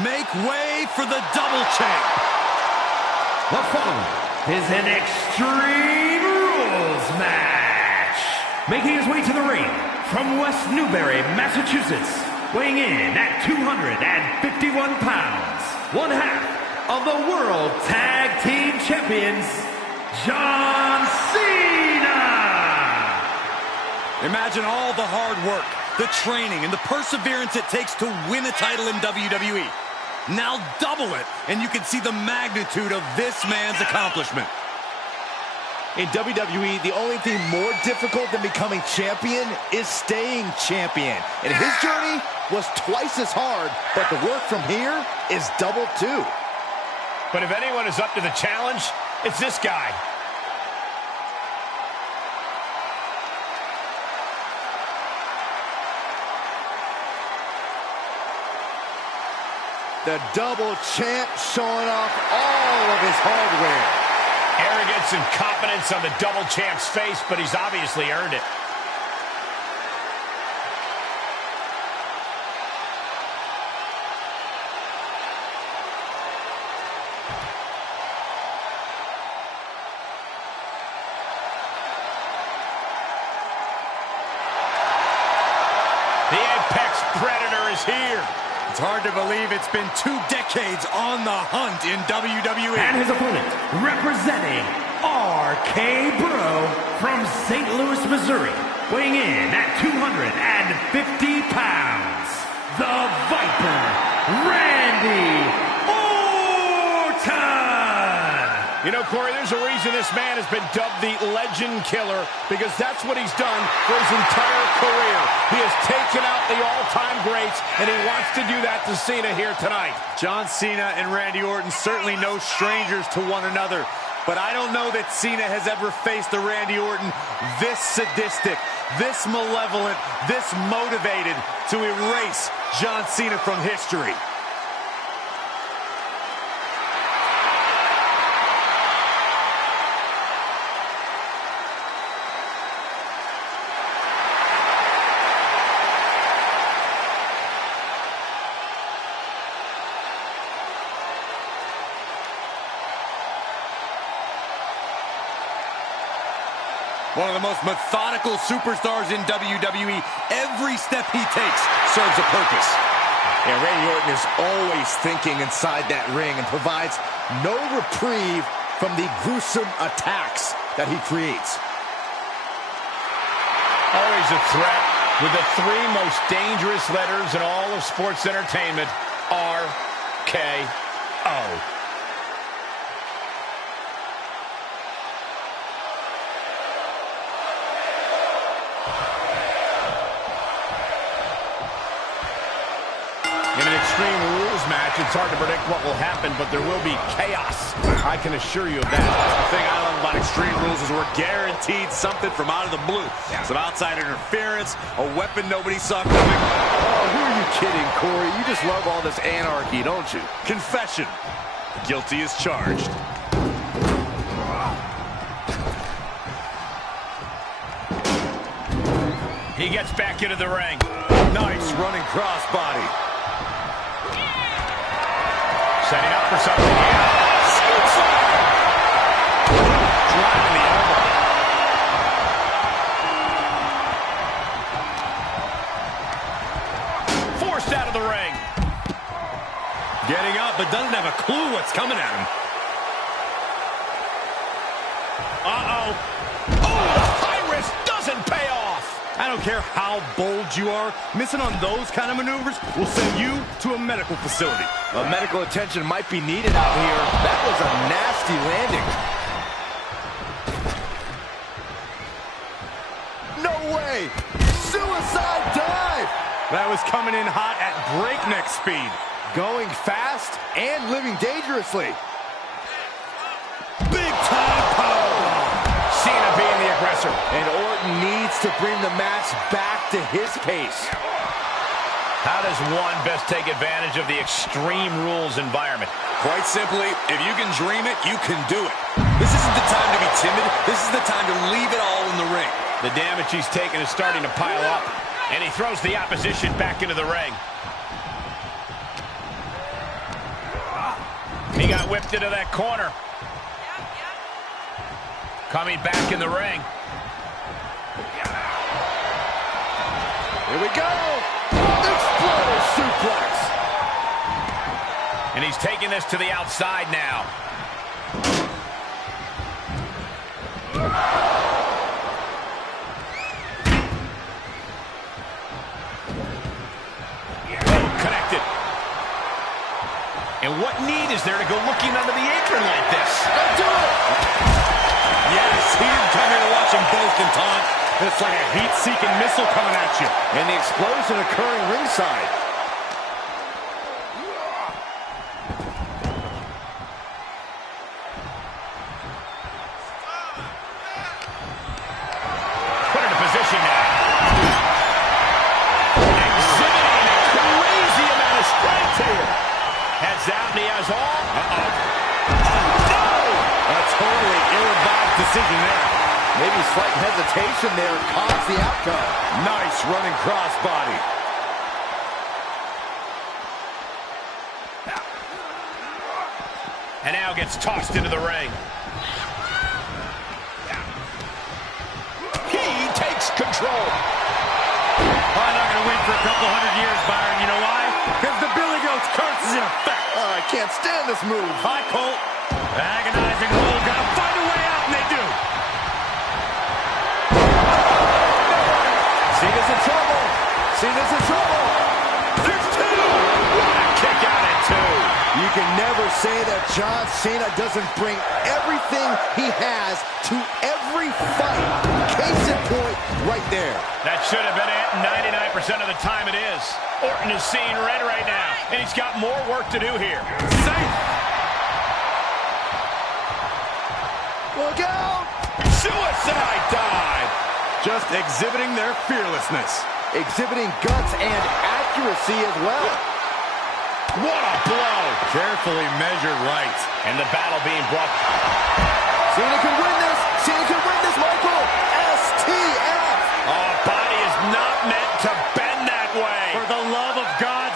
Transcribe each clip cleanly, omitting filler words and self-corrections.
Make way for the double champ. The following is an Extreme Rules match. Making his way to the ring from West Newbury, Massachusetts, weighing in at 251 pounds, one half of the World Tag Team Champions, John Cena. Imagine all the hard work, the training, and the perseverance it takes to win a title in WWE. Now double it, and you can see the magnitude of this man's accomplishment. In WWE, the only thing more difficult than becoming champion is staying champion. And his journey was twice as hard, but the work from here is double too. But if anyone is up to the challenge, it's this guy. The double champ showing off all of his hardware. Arrogance and confidence on the double champ's face, but he's obviously earned it. The Apex Predator is here. It's hard to believe it's been 2 decades on the hunt in WWE. And his opponent, representing RK Bro from St. Louis, Missouri, weighing in at 250 pounds, the Viper, Randy Orton. You know, Corey, there's a reason this man has been dubbed the Legend Killer, because that's what he's done for his entire career. He has taken out the all-time greats, and he wants to do that to Cena here tonight. John Cena and Randy Orton certainly no strangers to one another, but I don't know that Cena has ever faced a Randy Orton this sadistic, this malevolent, this motivated to erase John Cena from history. One of the most methodical superstars in WWE. Every step he takes serves a purpose. Yeah, Randy Orton is always thinking inside that ring and provides no reprieve from the gruesome attacks that he creates. Always a threat with the 3 most dangerous letters in all of sports entertainment, RKO. In an Extreme Rules match, it's hard to predict what will happen, but there will be chaos. I can assure you of that. The thing I love about Extreme Rules is we're guaranteed something from out of the blue. Yeah. Some outside interference, a weapon nobody saw coming. Oh, who are you kidding, Corey? You just love all this anarchy, don't you? Confession. Guilty as charged. He gets back into the ring. Nice running crossbody. Setting up for something here. Driving the elbow. Forced out of the ring. Getting up, but doesn't have a clue what's coming at him. Uh-oh. Oh, the high risk doesn't pay off. I don't care how bold you are, missing on those kind of maneuvers will send you to a medical facility. Well, medical attention might be needed out here. That was a nasty landing. No way! Suicide dive! That was coming in hot at breakneck speed. Going fast and living dangerously. Big time powerbomb. Cena being the aggressor. And Orton needs to bring the match back to his pace. How does one best take advantage of the Extreme Rules environment? Quite simply, if you can dream it, you can do it. This isn't the time to be timid. This is the time to leave it all in the ring. The damage he's taken is starting to pile up, and he throws the opposition back into the ring. He got whipped into that corner. Coming back in the ring. Here we go. Exploder suplex. And he's taking this to the outside now. Connected. And what need is there to go looking under the apron like this? Let's do it. Yes, he didn't come here to watch them both and taunt. It's like a heat-seeking missile coming at you. And the explosion occurring ringside. Put into position now. Exhibiting a crazy amount of strength here. Heads out and he has all. No! A totally ill-advised decision there. Maybe slight hesitation there caused the outcome. Nice running crossbody. And now gets tossed into the ring. He takes control. Probably not going to win for a couple hundred years, Byron. You know why? Because the Billy Goat's curse is in effect. Oh, I can't stand this move. Hi, Colt. Agonizing hold. Gotta find a way out, and they do. Cena's in trouble. Cena's in trouble. There's two. What a kick out at two. You can never say that John Cena doesn't bring everything he has to every fight. Case in point, right there. That should have been it. 99% of the time it is. Orton is seeing red right now, and he's got more work to do here. Safe. Look out! Suicide dive. Just exhibiting their fearlessness. Exhibiting guts and accuracy as well. What a blow. Carefully measured right. And the battle being brought. Cena can win this. Cena can win this, Michael. STF. Oh, body is not meant to bend that way. For the love of God.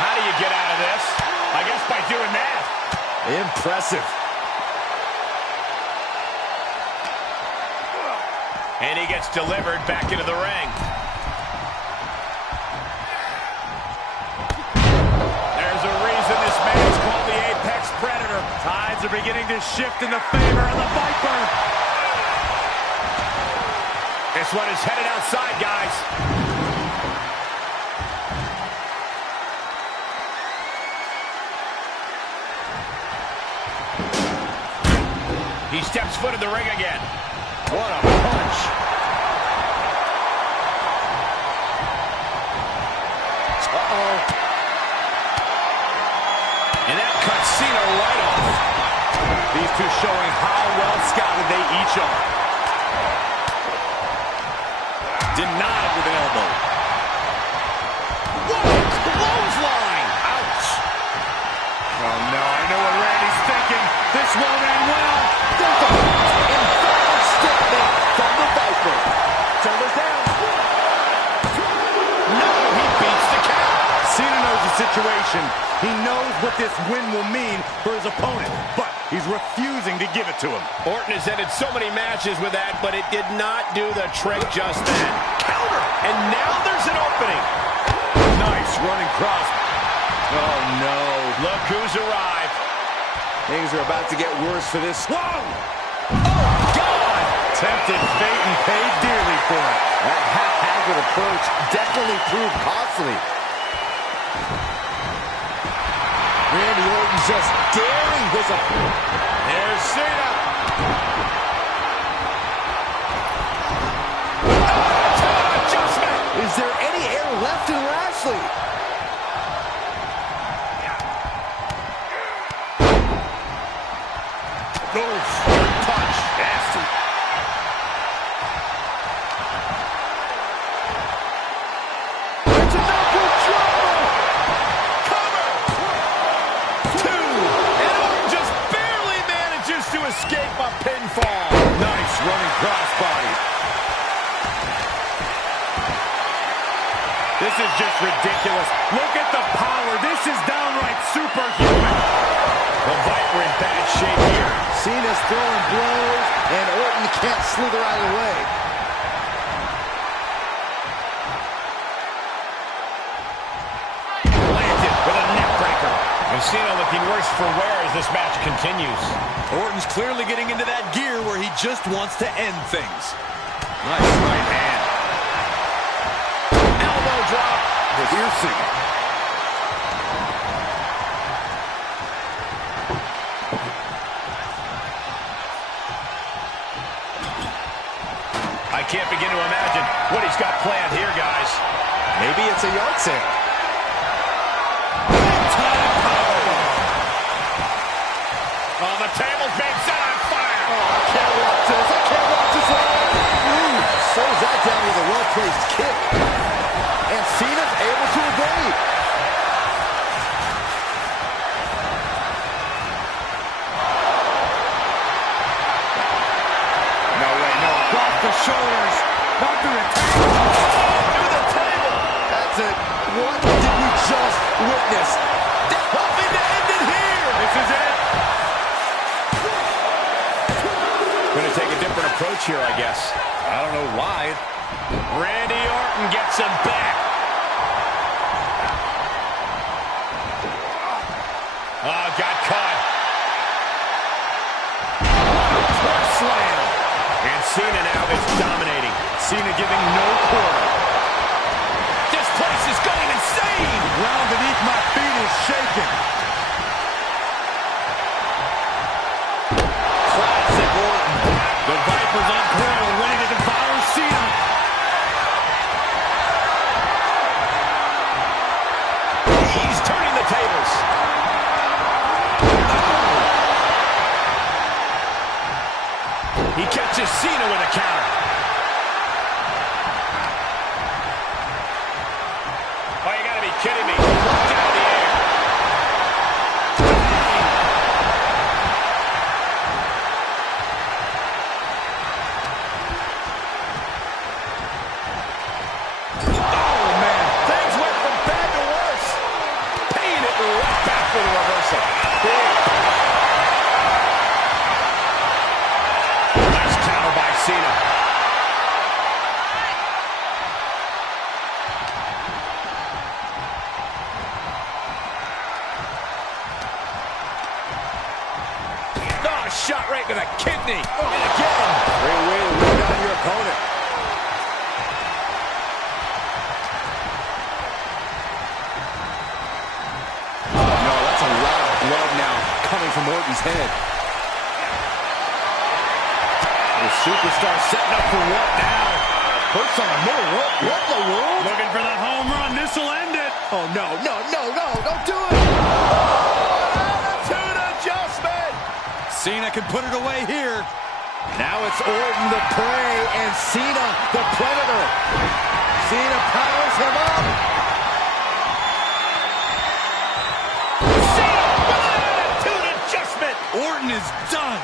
How do you get out of this? I guess by doing that. Impressive. And he gets delivered back into the ring. There's a reason this man is called the Apex Predator. Tides are beginning to shift in the favor of the Viper. This one is headed outside, guys. He steps foot in the ring again. What a punch. Uh-oh. And that cuts Cena right off. These two showing how well scouted they each are. Denied with an elbow. What a clothesline! Ouch! Oh no, I know what Randy's thinking. This won't end well. There's a emphatic statement from the Viper. Shoulders down. No, he beats the count. Cena knows the situation. He knows what this win will mean for his opponent, but he's refusing to give it to him. Orton has ended so many matches with that, but it did not do the trick just then. Counter! And now there's an opening. Nice running cross. Oh no. Look who's arrived. Things are about to get worse for this. Whoa! Oh God! Tempted fate and paid dearly for it. That haphazard approach definitely proved costly. Randy Orton just daring his opponent. There's Cena. Adjustment. Is there any air left in Lashley? Oof. Punch. Nasty. It's a knuckle drop. Cover. Two. And Orton just barely manages to escape a pinfall. Nice running crossbody. This is just ridiculous. Look at the power. This is downright superhuman. The Viper in bad shape here. Cena's throwing blows, and Orton can't slither out of the way. Planted with a neck breaker. And Cena looking worse for wear as this match continues. Orton's clearly getting into that gear where he just wants to end things. Nice right hand. Elbow drop. Piercing. I can't begin to imagine what he's got planned here, guys. Maybe it's a yard sale. Oh, the table's been set on fire. Oh, I can't watch this. I can't watch this at all. Ooh, slows that down with a well-placed kick. And Cena's able to evade. No way, no. Across the shoulders. Not through the table. Through the table. That's it. What did we just witness? They're hoping to end it here. This is it. Going to take a different approach here, I guess. I don't know why. Randy Orton gets him back. Oh, got caught. Truck slam. And Cena now is dominating. Cena giving no quarter. This place is going insane. Ground beneath my feet is shaking. Classic Orton. The Viper's uncoiled, ready to devour Cena. He's turning the tables. He catches Cena with a counter. Oh, you gotta be kidding me. Knocked out of the air. Oh, man. Things went from bad to worse. Paying it right back for the reversal. Nice counter by Cena. Oh, shot right to the kidney. And again. Great way to lead on your opponent. Oh, no, that's a lot of blood now coming from Orton's head. The superstar setting up for what now? Hurts on the middle rope. What in the world? Looking for the home run. This'll end it. Oh, no, no, no, no. Don't do it. Attitude adjustment. Cena can put it away here. Now it's Orton the prey and Cena the predator. Cena powers him up. Cena with an attitude adjustment. Orton is done.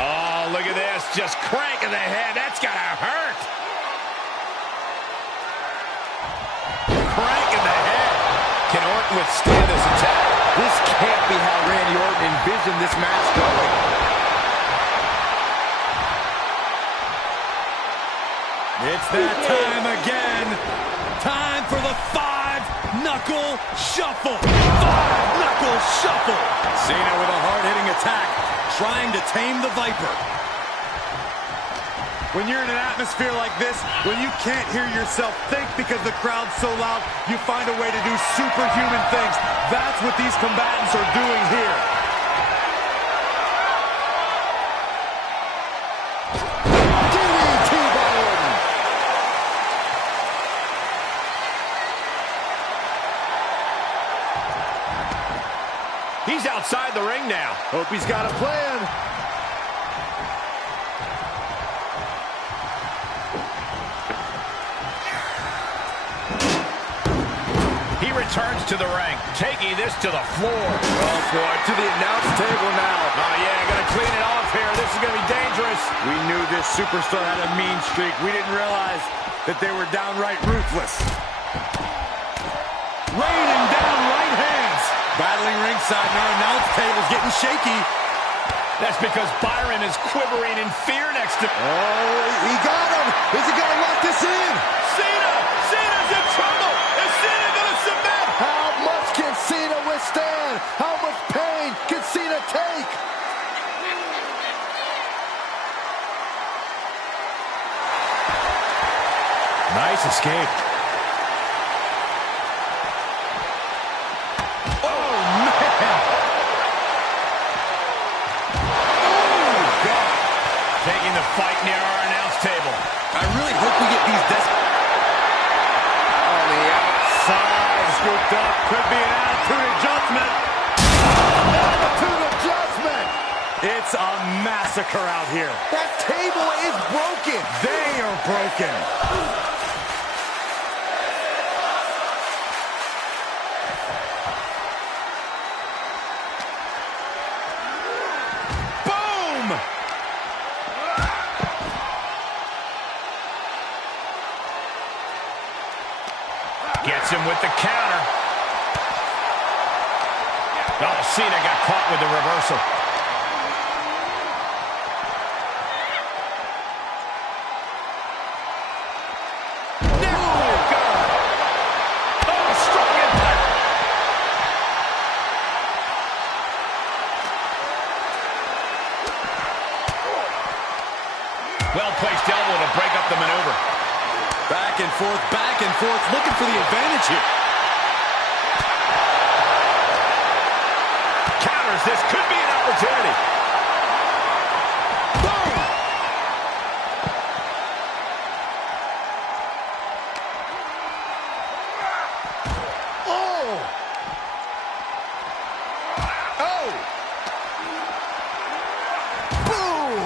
Oh, look at this. Just cranking the head. That's gotta hurt. Cranking the head. Can Orton withstand this attack? This can't be how Randy Orton envisioned this match going. It's that time again. Time for the five-knuckle shuffle. Five-knuckle shuffle. Cena with a hard-hitting attack, trying to tame the Viper. When you're in an atmosphere like this, when you can't hear yourself think because the crowd's so loud, you find a way to do superhuman things. That's what these combatants are doing here. DDT by Orton. He's outside the ring now. Hope he's got a plan. He returns to the ring, taking this to the floor. Oh, boy, to the announce table now. Oh, yeah, gonna clean it off here. This is gonna be dangerous. We knew this superstar had a mean streak. We didn't realize that they were downright ruthless. Raining down right hands. Battling ringside, and our announce table's getting shaky. That's because Byron is quivering in fear next to... Oh, he got him. Is he going to lock this in? Cena! Cena's in trouble! Is Cena going to submit? How much can Cena withstand? How much pain can Cena take? Nice escape. Oh, man. Oh, God. Taking the fight near our announce table. I really hope we get these on the outside, scooped up, could be an attitude adjustment. Attitude adjustment. It's a massacre out here. That table is broken. They are broken. Boom! Gets him with the counter. Oh, Cena got caught with the reversal. Well-placed elbow to break up the maneuver. Back and forth, looking for the advantage here. Counters, this could be an opportunity. Boom! Oh! Oh! Boom!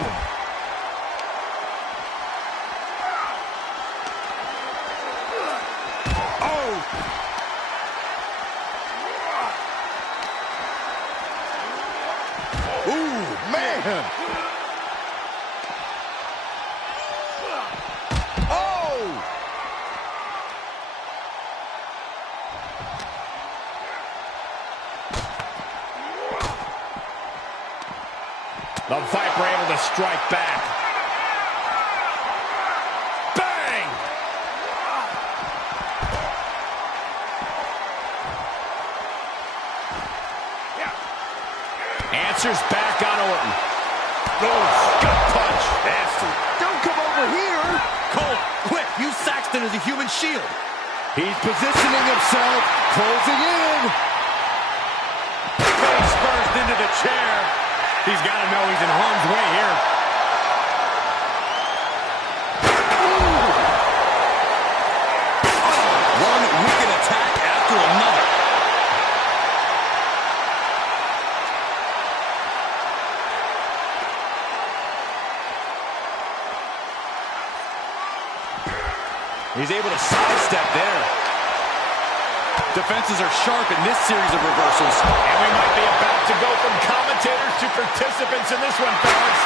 Ooh, man! Oh! The Viper able to strike back. Bang! Answers back on Orton. Oh, gut punch. Nasty. Don't come over here! Cole, quick, use Saxton as a human shield. He's positioning himself, closing in. Face first into the chair. He's got to know he's in harm's way here. One wicked attack after another. He's able to sidestep there. Defenses are sharp in this series of reversals. And we might be about to go from commentators to participants in this one, fellas.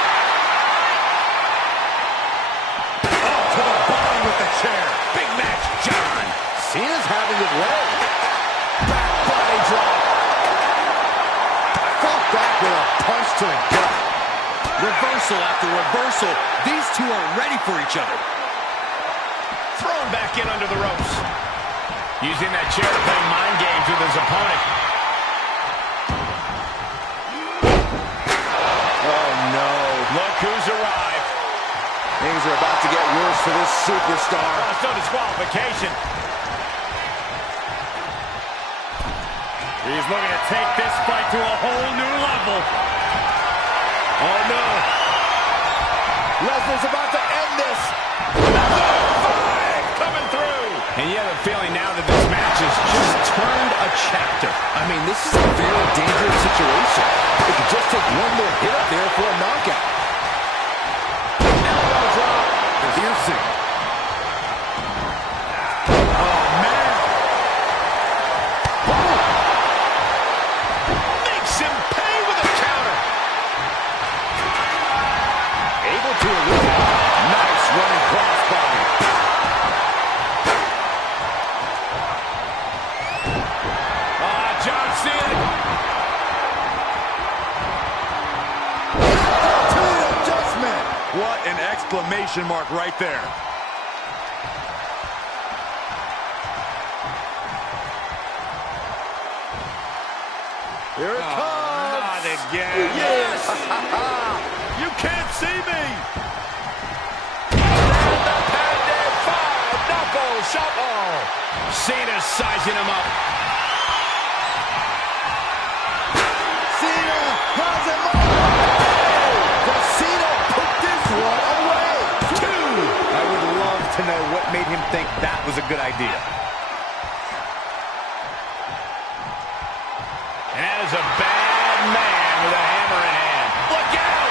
Oh, to the body with the chair. Big match, John. Cena's having it way. Back body drop. Fought back with a punch to the gut. Reversal after reversal. These two are ready for each other. Thrown back in under the ropes. Using that chair to play mind games with his opponent. Oh, no. Look who's arrived. Things are about to get worse for this superstar. Oh, it's no disqualification. He's looking to take this fight to a whole new level. Oh, no. Lesnar's about to end this. Coming through. And you have a feeling now that this match has just turned a chapter. I mean, this is a very dangerous situation. It could just take one more hit up there for a knockout. Elbow drop. Piercing. Oh, man. Makes him pay with a counter. Able to elude. Nice running crossbody. exclamation mark right there. Here it comes. Not again. Yes. You can't see me. Cena's sizing him up. Cena has him up. Does Cena put this one away? 2. I would love to know what made him think that was a good idea. And that is a bad man with a hammer in hand. Look out!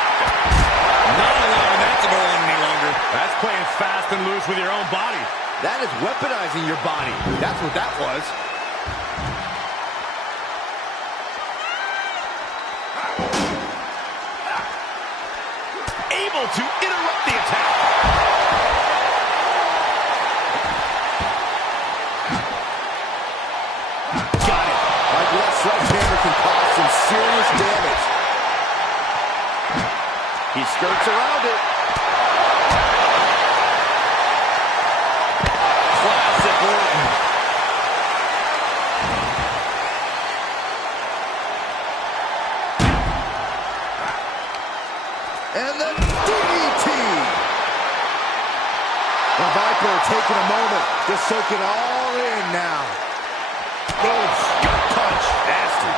Not allowing that to go on any longer. That's playing fast and loose with your own body. That is weaponizing your body. That's what that was. Able to interrupt the attack. Got it. Michael, that sledgehammer can cause some serious damage. He skirts around it. Classic Orton. And the DDT. The Viper taking a moment to soak it all in now. Boom. Gut punch. Nasty.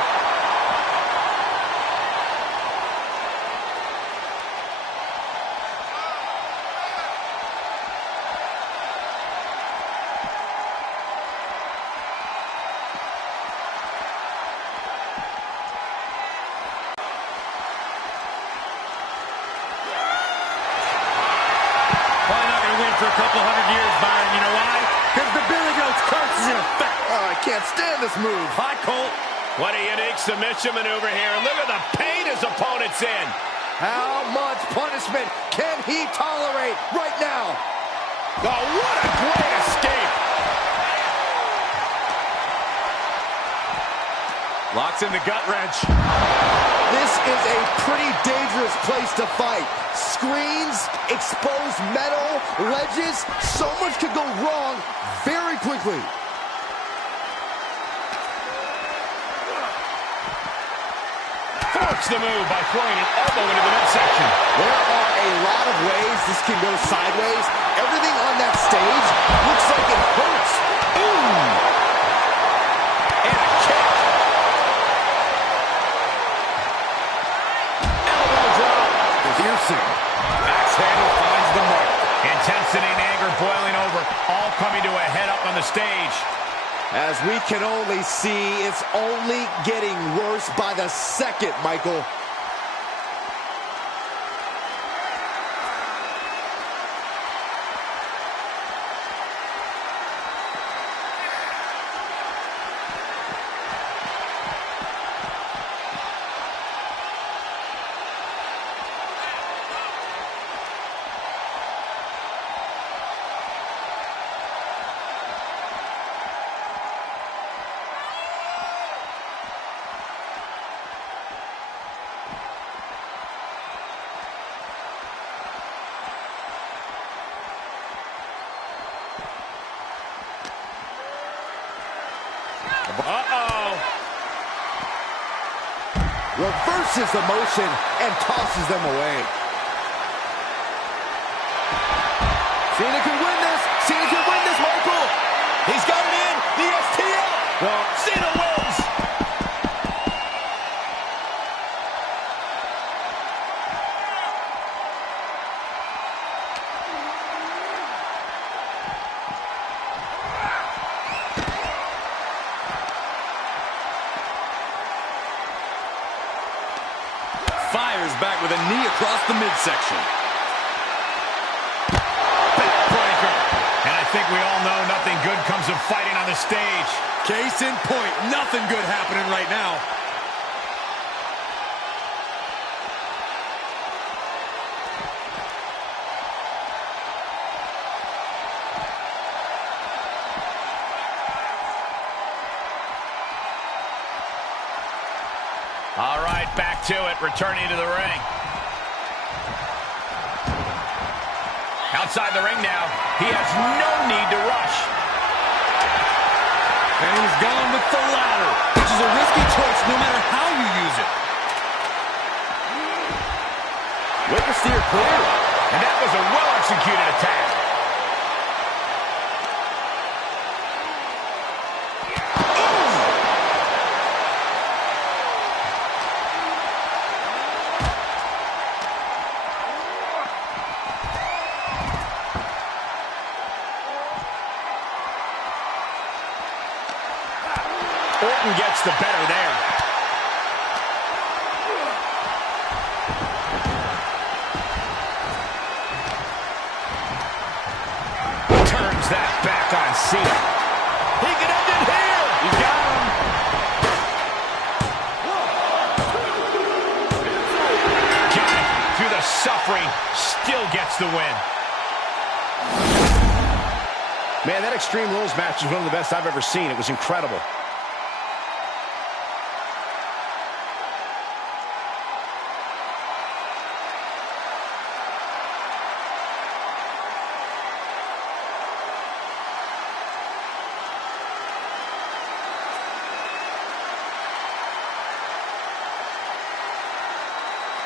For a couple hundred years, Byron. You know why? Because the Billy Goat's curse is in effect. Oh, I can't stand this move. Hi, Colt. What a unique submission maneuver here. Look at the pain his opponent's in. How much punishment can he tolerate right now? Oh, what a great escape. Locks in the gut wrench. This is a pretty dangerous place to fight. Screens, exposed metal, ledges, so much could go wrong very quickly. Forks the move by throwing an elbow into the midsection. There are a lot of ways this can go sideways. Everything on that stage looks like it hurts. Ooh! And a kick. Elbow drop. Piercing. Axe handle finds the mark. Intensity and anger boiling over, all coming to a head up on the stage. As we can only see, it's only getting worse by the second, Michael. Uh-oh. Reverses the motion and tosses them away. Cena can win this. Cena can win this, Michael. He's got it in. The STL. Well, Cena wins. Fires back with a knee across the midsection. Backbreaker. And I think we all know nothing good comes of fighting on the stage. Case in point, nothing good happening right now. All right, back to it, returning to the ring. Outside the ring now. He has no need to rush. And he's gone with the ladder, which is a risky choice no matter how you use it. With the steer clear. And that was a well-executed attack. Orton gets the better there. Turns that back on Cena. He can end it here. He's got him. Got it. Through the suffering, still gets the win. Man, that Extreme Rules match is one of the best I've ever seen. It was incredible.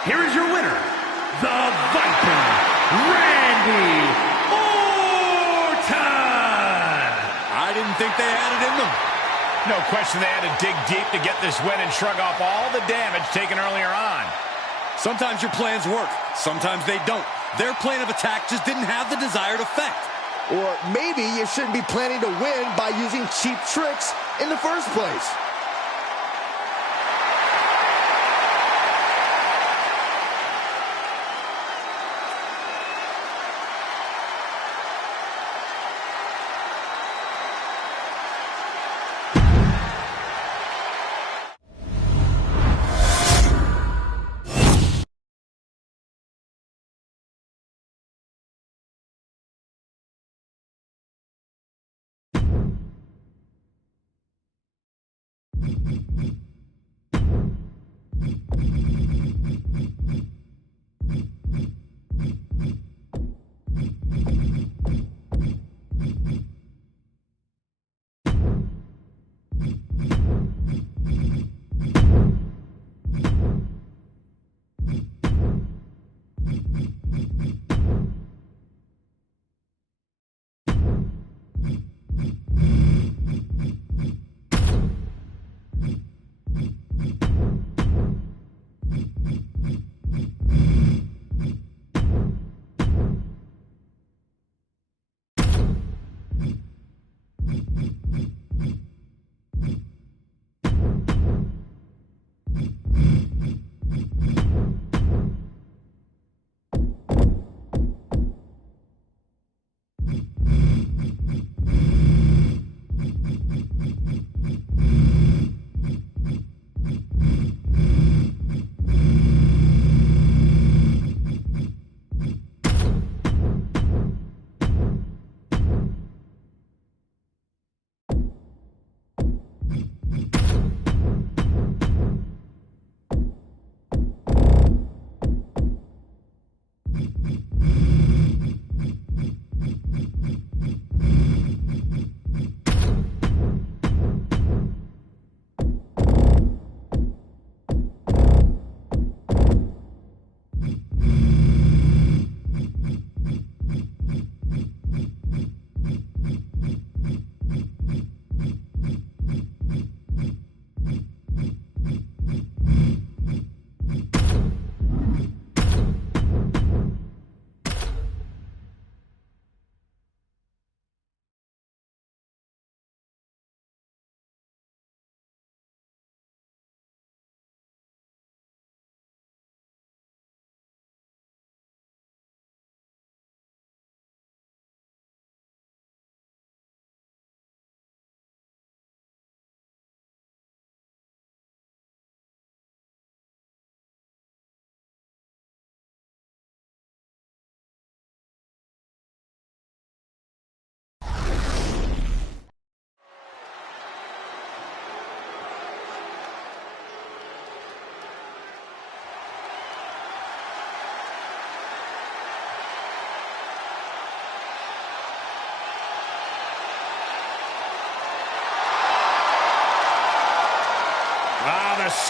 Here is your winner, the Viper, Randy Orton! I didn't think they had it in them. No question they had to dig deep to get this win and shrug off all the damage taken earlier on. Sometimes your plans work, sometimes they don't. Their plan of attack just didn't have the desired effect. Or maybe you shouldn't be planning to win by using cheap tricks in the first place.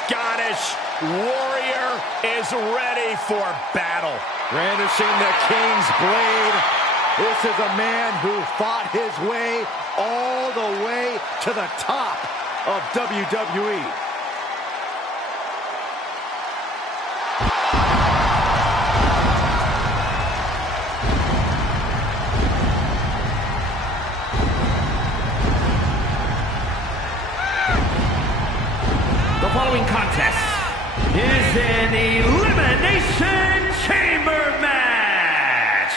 Scottish Warrior is ready for battle. Brandishing the King's blade. This is a man who fought his way all the way to the top of WWE. The following contest is an Elimination Chamber match.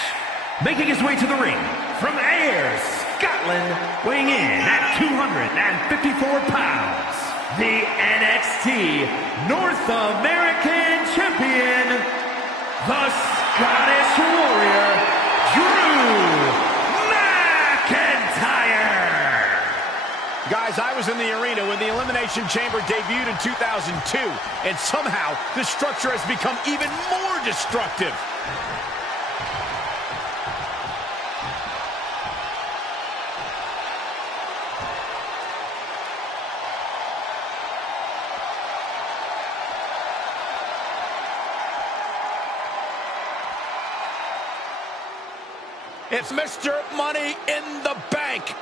Making his way to the ring from Ayr, Scotland, weighing in at 254 pounds, the NXT North American Champion, the Scottish Warrior, Drew McIntyre. Guys, I was in the arena when the Elimination Chamber debuted in 2002, and somehow the structure has become even more destructive. It's Mr. Money in the Bank.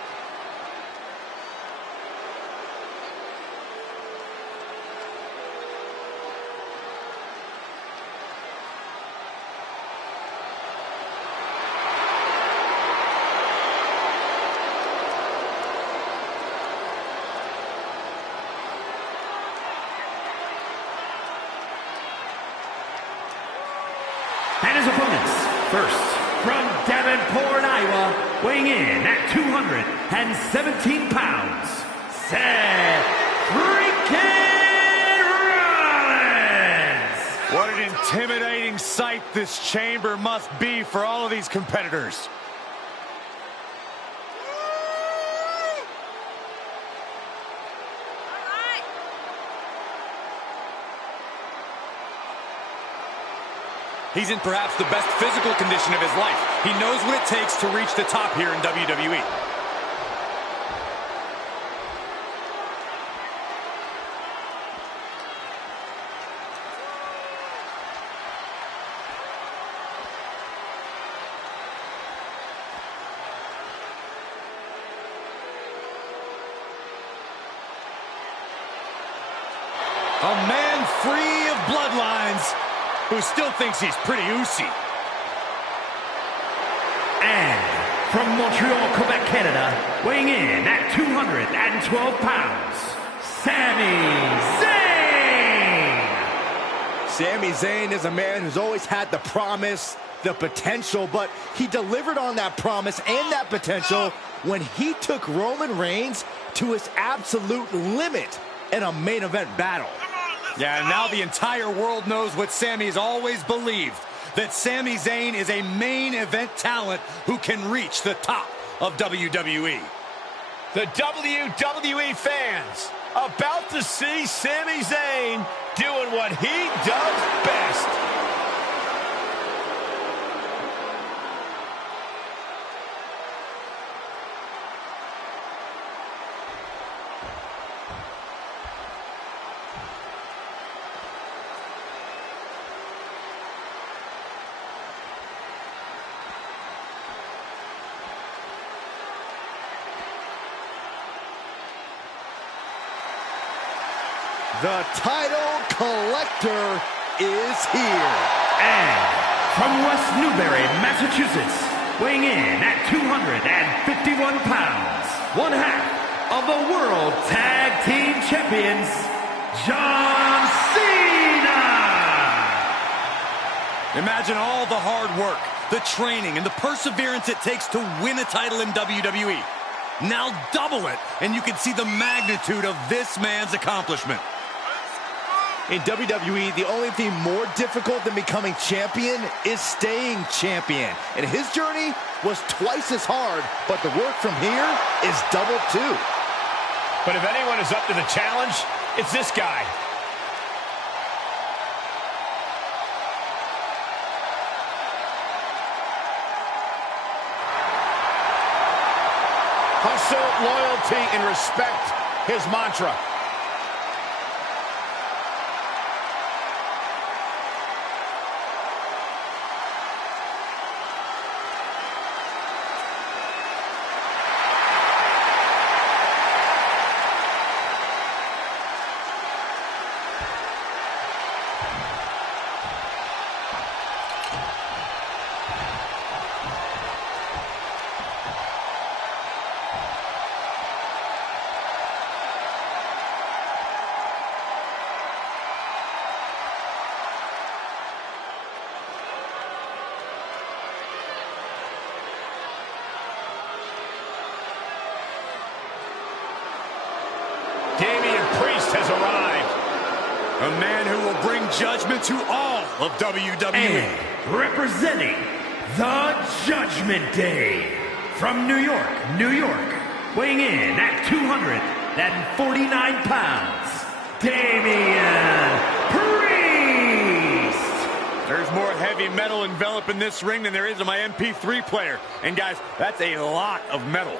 And his opponents, first, from Davenport, Iowa, weighing in at 217 pounds, Seth freaking Rollins! What an intimidating sight this chamber must be for all of these competitors. He's in perhaps the best physical condition of his life. He knows what it takes to reach the top here in WWE. A man free of bloodlines, who still thinks he's pretty oozy. And from Montreal, Quebec, Canada, weighing in at 212 pounds, Sami Zayn! Sami Zayn is a man who's always had the promise, the potential, but he delivered on that promise and that potential when he took Roman Reigns to his absolute limit in a main event battle. Yeah, and now the entire world knows what Sami's always believed, that Sami Zayn is a main event talent who can reach the top of WWE. The WWE fans about to see Sami Zayn doing what he does best. The title collector is here. And from West Newbury, Massachusetts, weighing in at 251 pounds, one half of the World Tag Team Champions, John Cena! Imagine all the hard work, the training, and the perseverance it takes to win a title in WWE. Now double it, and you can see the magnitude of this man's accomplishment. In WWE, the only thing more difficult than becoming champion is staying champion. And his journey was twice as hard, but the work from here is double too. But if anyone is up to the challenge, it's this guy. Hustle, loyalty, and respect, his mantra. judgment to all of WWE. And representing the Judgment Day, from New York, New York, weighing in at 249 pounds, Damian Priest. There's more heavy metal enveloping this ring than there is in my MP3 player. And guys, that's a lot of metal.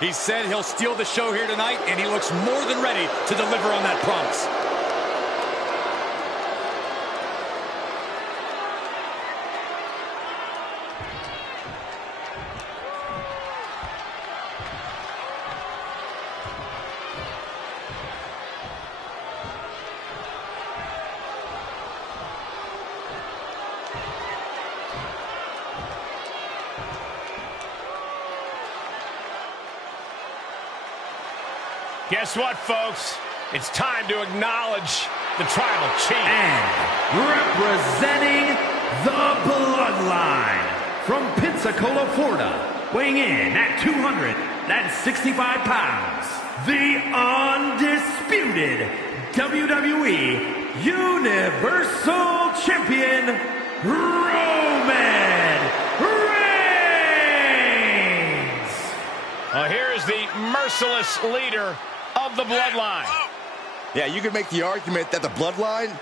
He said he'll steal the show here tonight, and he looks more than ready to deliver on that promise. Guess what, folks? It's time to acknowledge the Tribal Chief. And representing the Bloodline, from Pensacola, Florida, weighing in at 265 pounds, the undisputed WWE Universal Champion, Roman Reigns. Here is the merciless leader of the Bloodline. Yeah, you could make the argument that the Bloodline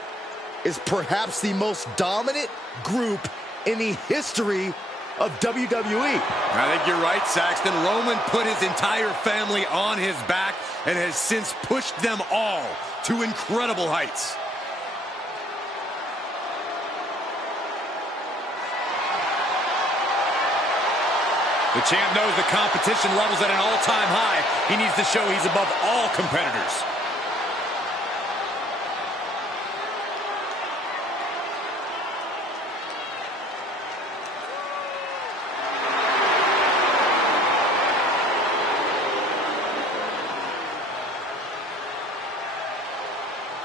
is perhaps the most dominant group in the history of WWE. I think you're right, Saxton. Roman put his entire family on his back and has since pushed them all to incredible heights. The champ knows the competition level's at an all-time high. He needs to show he's above all competitors.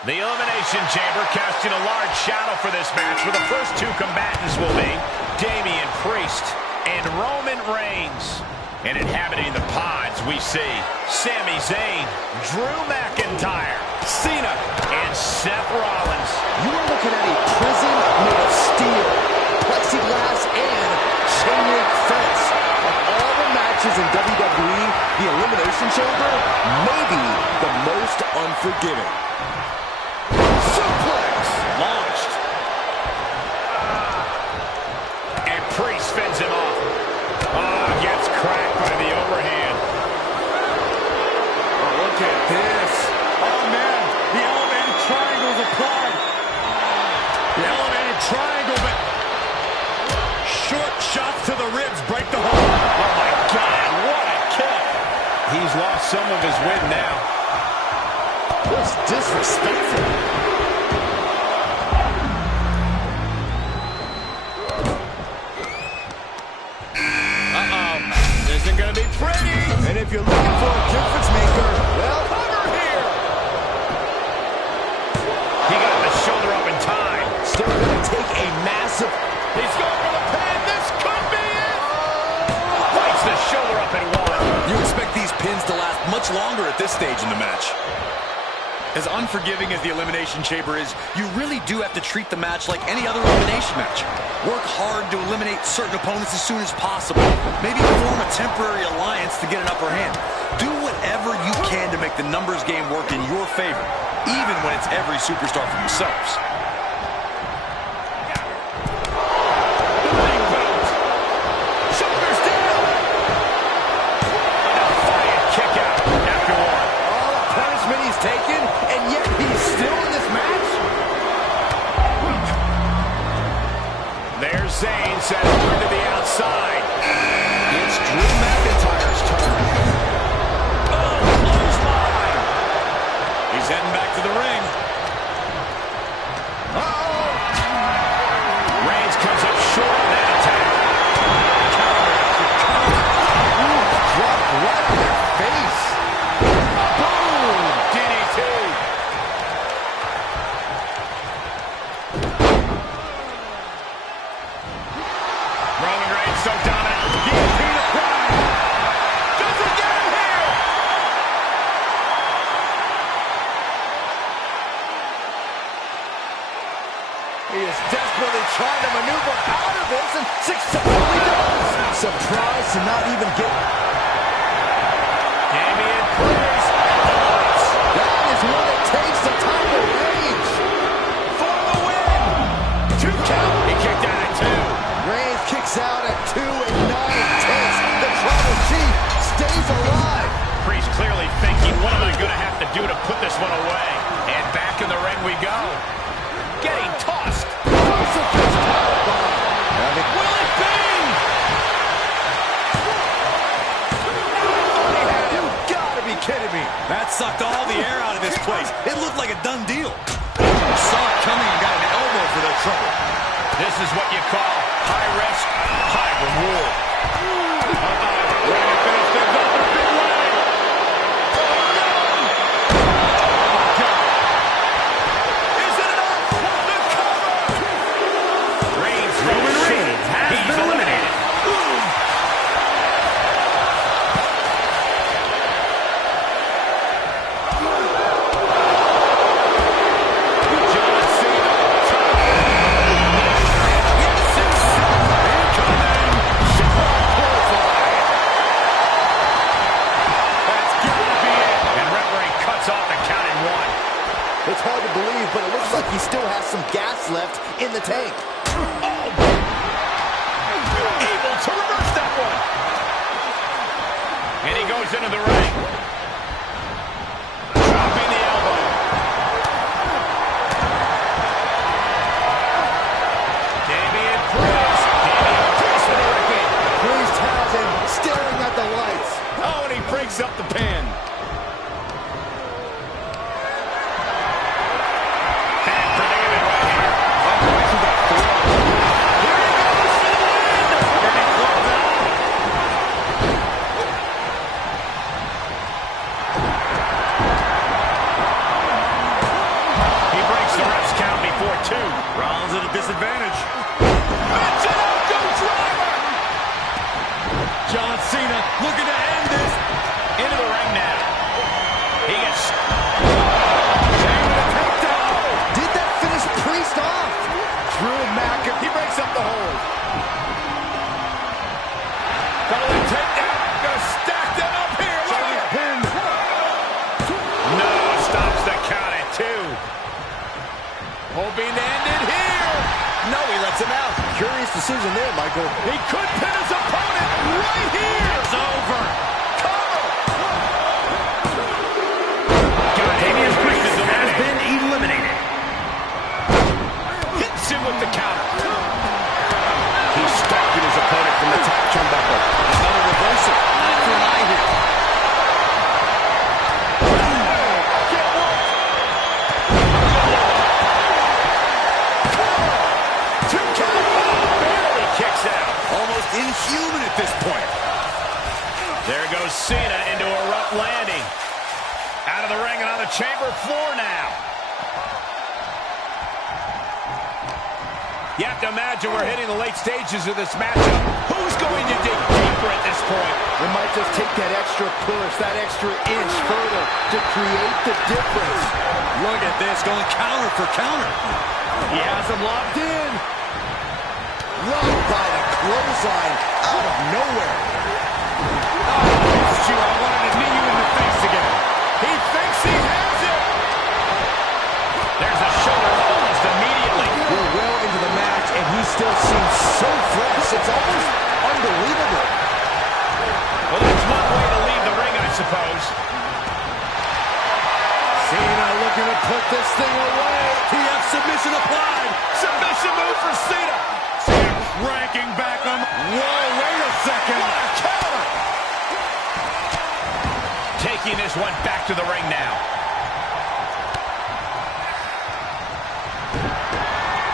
The Elimination Chamber casting a large shadow for this match, where the first two combatants will be Damian Priest and Roman Reigns. And inhabiting the pods, we see Sami Zayn, Drew McIntyre, Cena, and Seth Rollins. You are looking at a prison made of steel, plexiglass, and chain link fence. Of all the matches in WWE, the Elimination Chamber may be the most unforgiving. Suplex! Launched. And Priest fends him off. Gets cracked by the overhand. Oh, look at this. Oh, man. The elevated triangle is applied. The elevated triangle, but short shots to the ribs break the hold. Oh, my God. What a kick. He's lost some of his wind now. That's disrespectful. Isn't going to be pretty. And if you're looking for a difference maker, well, cover here. He got the shoulder up in time. Still going to take a massive... He's going for the pin. This could be it. Bites the shoulder up in one. You expect these pins to last much longer at this stage in the match. As unforgiving as the Elimination Chamber is, you really do have to treat the match like any other elimination match. Work hard to eliminate certain opponents as soon as possible. Maybe form a temporary alliance to get an upper hand. Do whatever you can to make the numbers game work in your favor, even when it's every superstar for themselves. Taken, and yet he's still in this match? There's Zayn set over to the outside. It's Drew McIntyre's turn. Oh, clothesline! He's heading back to the ring. Uh-oh! Reigns comes up short on that attack. Counter after counter. Ooh, drop right on their face. this and successfully does. Surprised to not even get... Damian Priest. That is what it takes to tie the range. For the win. 2 count. He kicked out at 2. Reigns kicks out at 2 and 9 takes. The Tribal Chief stays alive. Priest clearly thinking, what am I going to have to do to put this one away? And back in the ring we go. Getting tossed. Crucifix powerbomb. Will it be? He had him. Gotta be kidding me. That sucked all the air out of this place. It looked like a done deal. Saw it coming and got an elbow for the trouble. This is what you call high risk, high reward. We're going to finish things off in a big way. Oh, no! Oh, my God. Is it enough? The cover! Roman Reigns has been eliminated. It's hard to believe, but it looks like he still has some gas left in the tank. Able to reverse that one. And he goes into the ring. Dropping the elbow. Damian Priest. Damian Priest with a record. Priest has him staring at the lights. Oh, and he breaks up the pin. Rollins at a disadvantage. John Cena looking to end this. Into the ring now. He gets... Did that finish Priest off? Drew McIntyre. He breaks up the hold. Double takedown. Gonna stack that up here. Look at him. No, stops the count at 2. Hoping to end it here. No, he lets him out. Curious decision there, Michael. He could pin his opponent right here. It's over. Cover. Damian Priest has been eliminated. Hits him with the counter. He's stalking his opponent from the top turnbuckle. Another reversal. Eye for an eye here. Inhuman at this point. There goes Cena into a rough landing. Out of the ring and on the chamber floor now. You have to imagine we're hitting the late stages of this matchup. Who's going to dig deeper at this point? They might just take that extra push, that extra inch further to create the difference. Look at this, going counter for counter. He has him locked in. Right by the clothesline out of nowhere. Oh, I wanted to knee you in the face again. He thinks he has it. There's a shoulder almost immediately. We're well into the match, and he still seems so fresh. It's almost unbelievable. Well, that's one way to leave the ring, I suppose. Cena looking to put this thing away. TF submission applied. Submission move for Cena. Ranking back on... Whoa, wait a second. What a counter. Taking this one back to the ring now.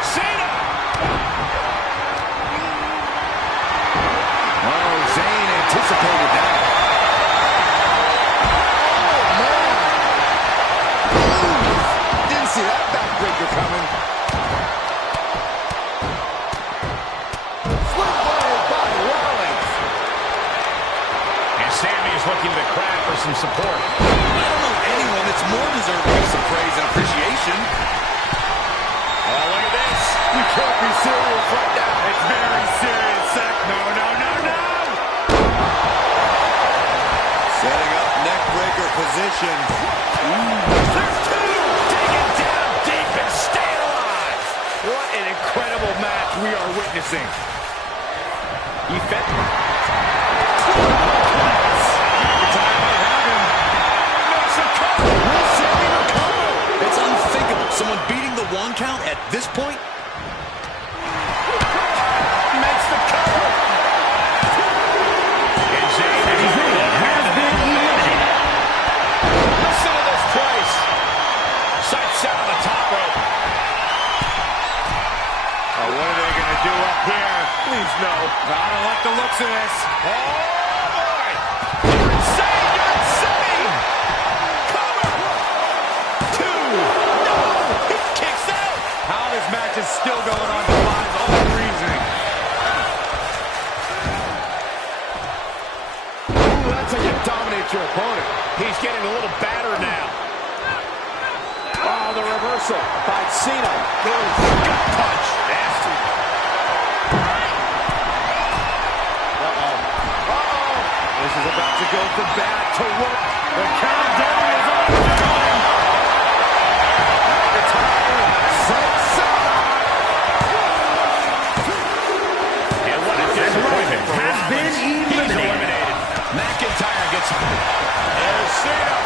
Cena. Oh, Zayn anticipated that. Oh, man. Didn't see that backbreaker coming. Looking to the crowd for some support. I don't know anyone that's more deserving of some praise and appreciation. Oh, look at this. You can't be serious right now. It's very serious, Seth. No, no, no, no! Setting up neck breaker position. There's two! Digging down deep and staying alive. What an incredible match we are witnessing. Effective. It's unthinkable. Someone beating the 1 count at this point. Makes the cover. And Zayn has been eliminated. Listen to this place. Sights set on the top rope. Oh, what are they going to do up here? Please no. I don't like the looks of this. Oh, boy. You're insane. You're insane. Cover. 2. No. He kicks out. How this match is still going on defies all reasoning. Ooh, that's how you dominate your opponent. He's getting a little battered now. Oh, the reversal by Cena. Gut punch. Nasty. This is about to go from bad to worse. The countdown is on. And what a disappointment. Has been He's eliminated. McIntyre gets... There's Cena.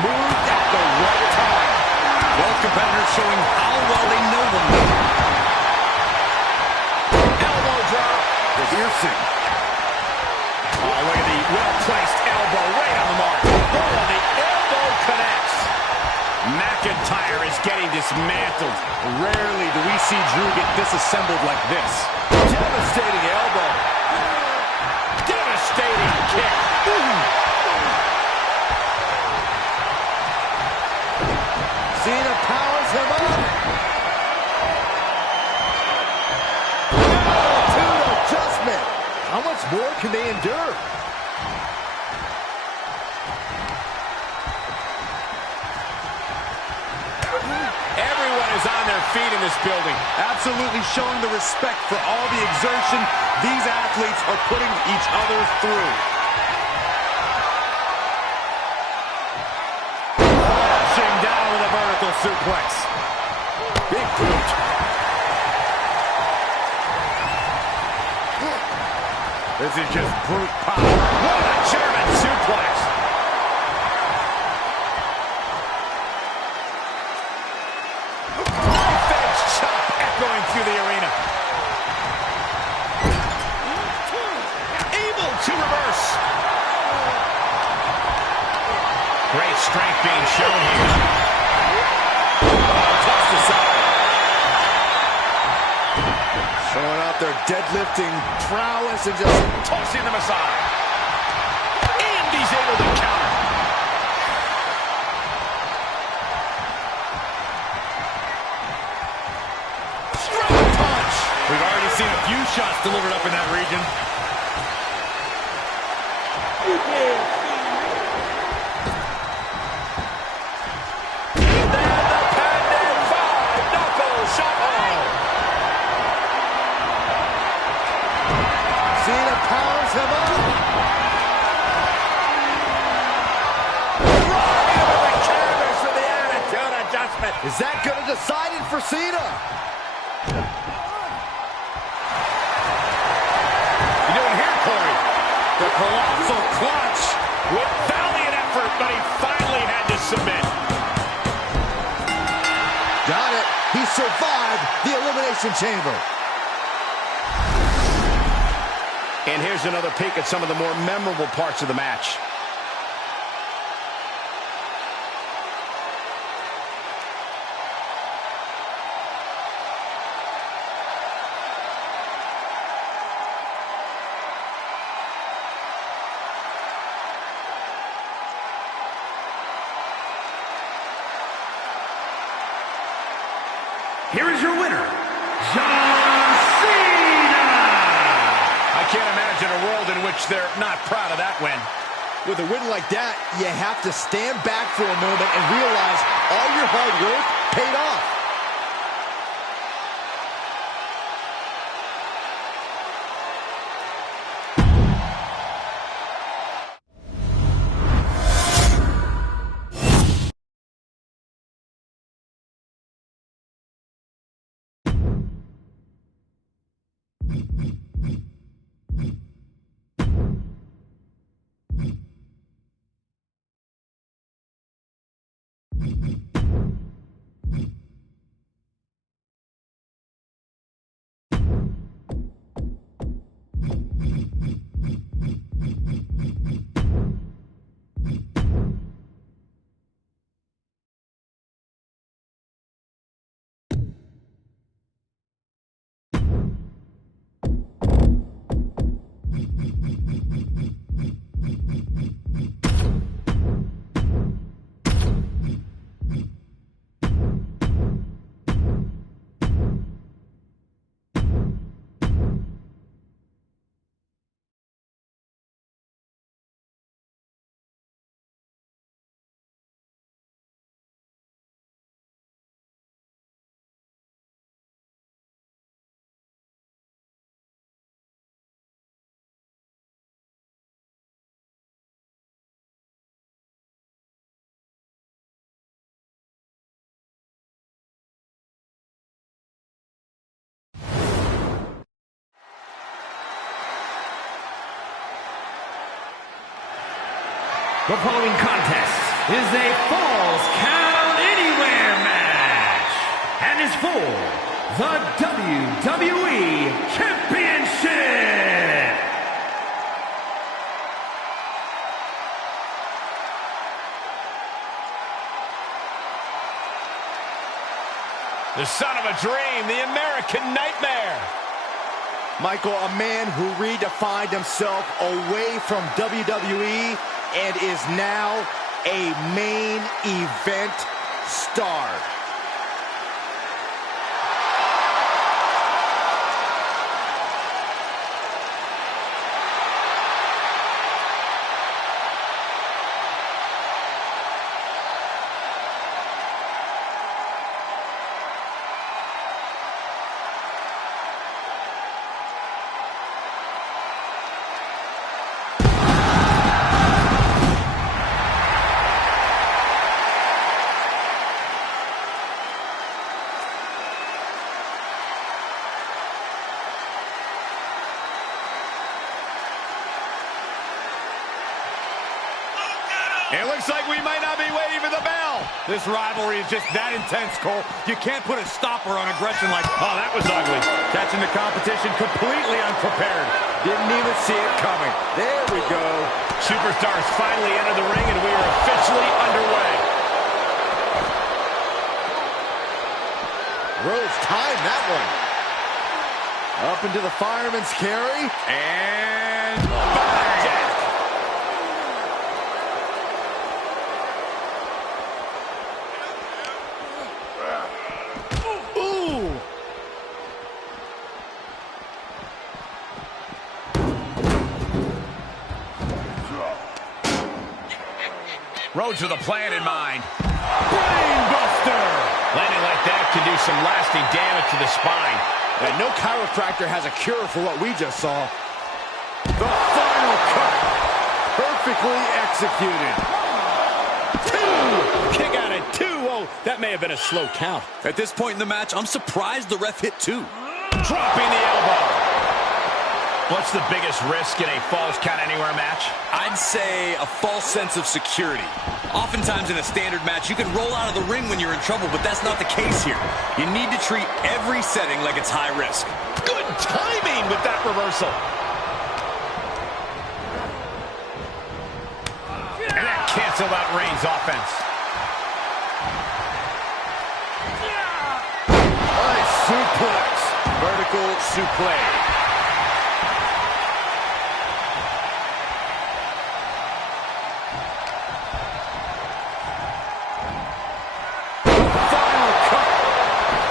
Moved at the right time. Both competitors showing how well they know one another. Elbow drop. Piercing. Oh, look at the well-placed elbow right on the mark. Oh, the elbow connects. McIntyre is getting dismantled. Rarely do we see Drew get disassembled like this. Devastating elbow. Devastating kick. Cena powers him up. Attitude adjustment. How much more can they endure? Everyone is on their feet in this building. Absolutely showing the respect for all the exertion these athletes are putting each other through. Pushing down with a vertical suplex. Big boot. This is just brute power. What a German suplex. Knife-edge chop echoing through the arena. Able to reverse. Great strength being shown here. Tossed aside. Showing out their deadlifting prowess and just Tossing them aside. And he's able to counter. Strong punch. We've already seen a few shots delivered up in that region. And then the pending 5-knuckle shuffle. Cena powers him up. Right into the canvas for the attitude adjustment. Is that going to decide it for Cena? You doing here, Corey? The colossal clutch. With valiant effort, but he finally had to submit. Got it. He survived the Elimination Chamber. And here's another peek at some of the more memorable parts of the match. Here is your winner, John Cena! I can't imagine a world in which they're not proud of that win. With a win like that, you have to stand back for a moment and realize all your hard work paid off. The following contest is a Falls Count Anywhere match and is for the WWE Championship. The son of a dream, the American Nightmare. Michael, a man who redefined himself away from WWE and is now a main event star. It looks like we might not be waiting for the bell. This rivalry is just that intense, Cole. You can't put a stopper on aggression like, Oh, that was ugly. catching the competition completely unprepared. Didn't even see it coming. There we go. Superstars finally enter the ring, and we are officially underway. Rose timed that one. Up into the fireman's carry. And back. Ooh. Rhodes with a plan in mind. Brainbuster! Landing like that can do some lasting damage to the spine. And no chiropractor has a cure for what we just saw. The final cut. Perfectly executed. Two! Kick out at 2. Oh, that may have been a slow count. At this point in the match, I'm surprised the ref hit 2. Dropping the elbow. What's the biggest risk in a Falls Count Anywhere match? I'd say a false sense of security. Oftentimes in a standard match, you can roll out of the ring when you're in trouble, but that's not the case here. You need to treat every setting like it's high risk. Good timing with that reversal. And that canceled out Reigns' offense. Nice suplex. Vertical suplex.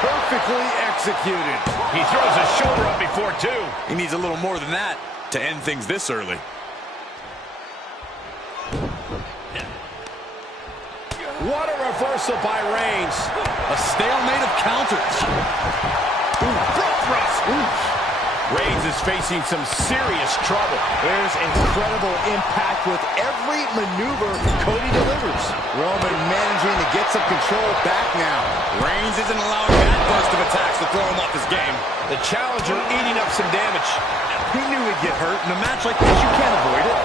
Perfectly executed. He throws his shoulder up before 2. He needs a little more than that to end things this early. What a reversal by Reigns. A stalemate of counters. Ooh, front thrust. Ooh. Reigns is facing some serious trouble. There's incredible impact with every maneuver Cody delivers. Roman managing to get some control back now. Reigns isn't allowing that burst of attacks to throw him off his game. The challenger eating up some damage. He knew he'd get hurt. In a match like this, you can't avoid it.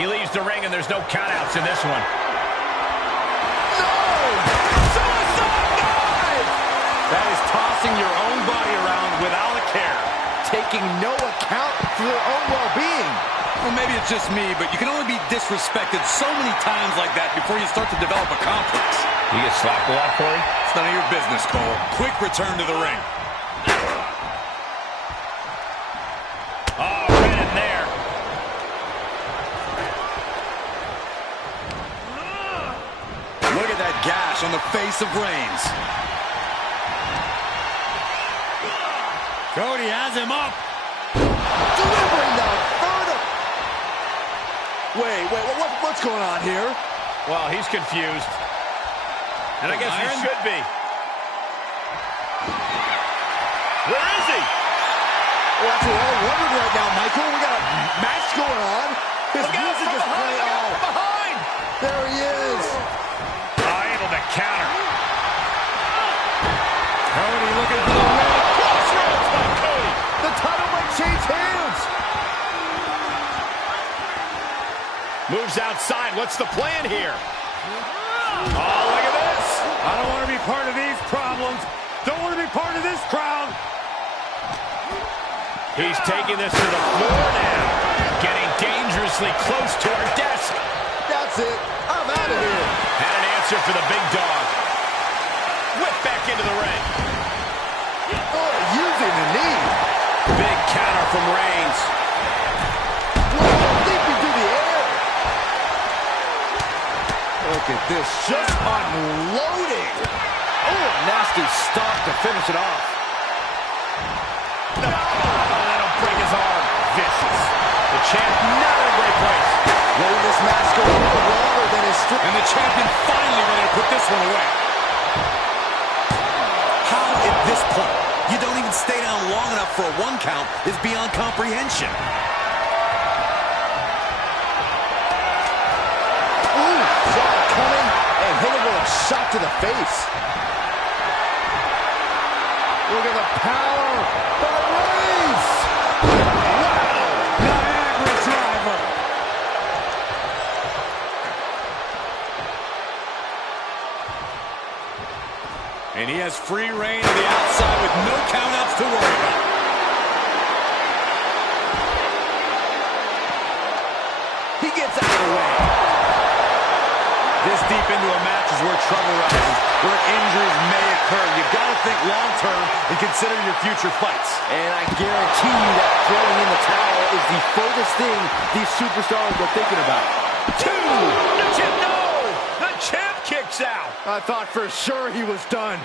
He leaves the ring, and there's no countouts in this one. That is tossing your own body around without a care. Taking no account for their own well-being. Well, maybe it's just me, but you can only be disrespected so many times like that before you start to develop a complex. You get slapped a lot, Corey? It's none of your business, Cole. Quick return to the ring. Oh, right in there. Look at that gash on the face of Reigns. Cody has him up. Delivering the further. Wait, what's going on here? Well, he's confused. And I guess he should be. Where is he? Well, that's what we're all wondering right now, Michael. We got a match going on. His music is playing all. Behind! There he is. Able to counter. Cody looking for the win. Crossroads by Cody. The title might change hands. Moves outside. What's the plan here? Oh, look at this. I don't want to be part of these problems. Don't want to be part of this crowd. He's taking this to the floor now. Getting dangerously close to our desk. That's it. I'm out of here. Had an answer for the big dog. Whip back into the ring. Oh, using the knee. Big counter from Reigns. Whoa, leaping through the air. Look at this, just unloading. Oh, a nasty stop to finish it off. No, that'll break his arm. Vicious. The champ not in a great place. Letting this match go a little longer than his streak. And the champion finally ready to put this one away. How at this point you don't even stay down long enough for a 1 count is beyond comprehension. Ooh, saw it coming and hit him with a shot to the face. Look at the power by Reigns. Wow, Niagara driver. And he has free reign to the outside with no countouts to worry about. He gets out of the way. This deep into a match is where trouble rises, where injuries may occur. You've got to think long-term and consider your future fights. And I guarantee you that throwing in the towel is the furthest thing these superstars are thinking about. 2. The champ, no! The champ kicks out. I thought for sure he was done.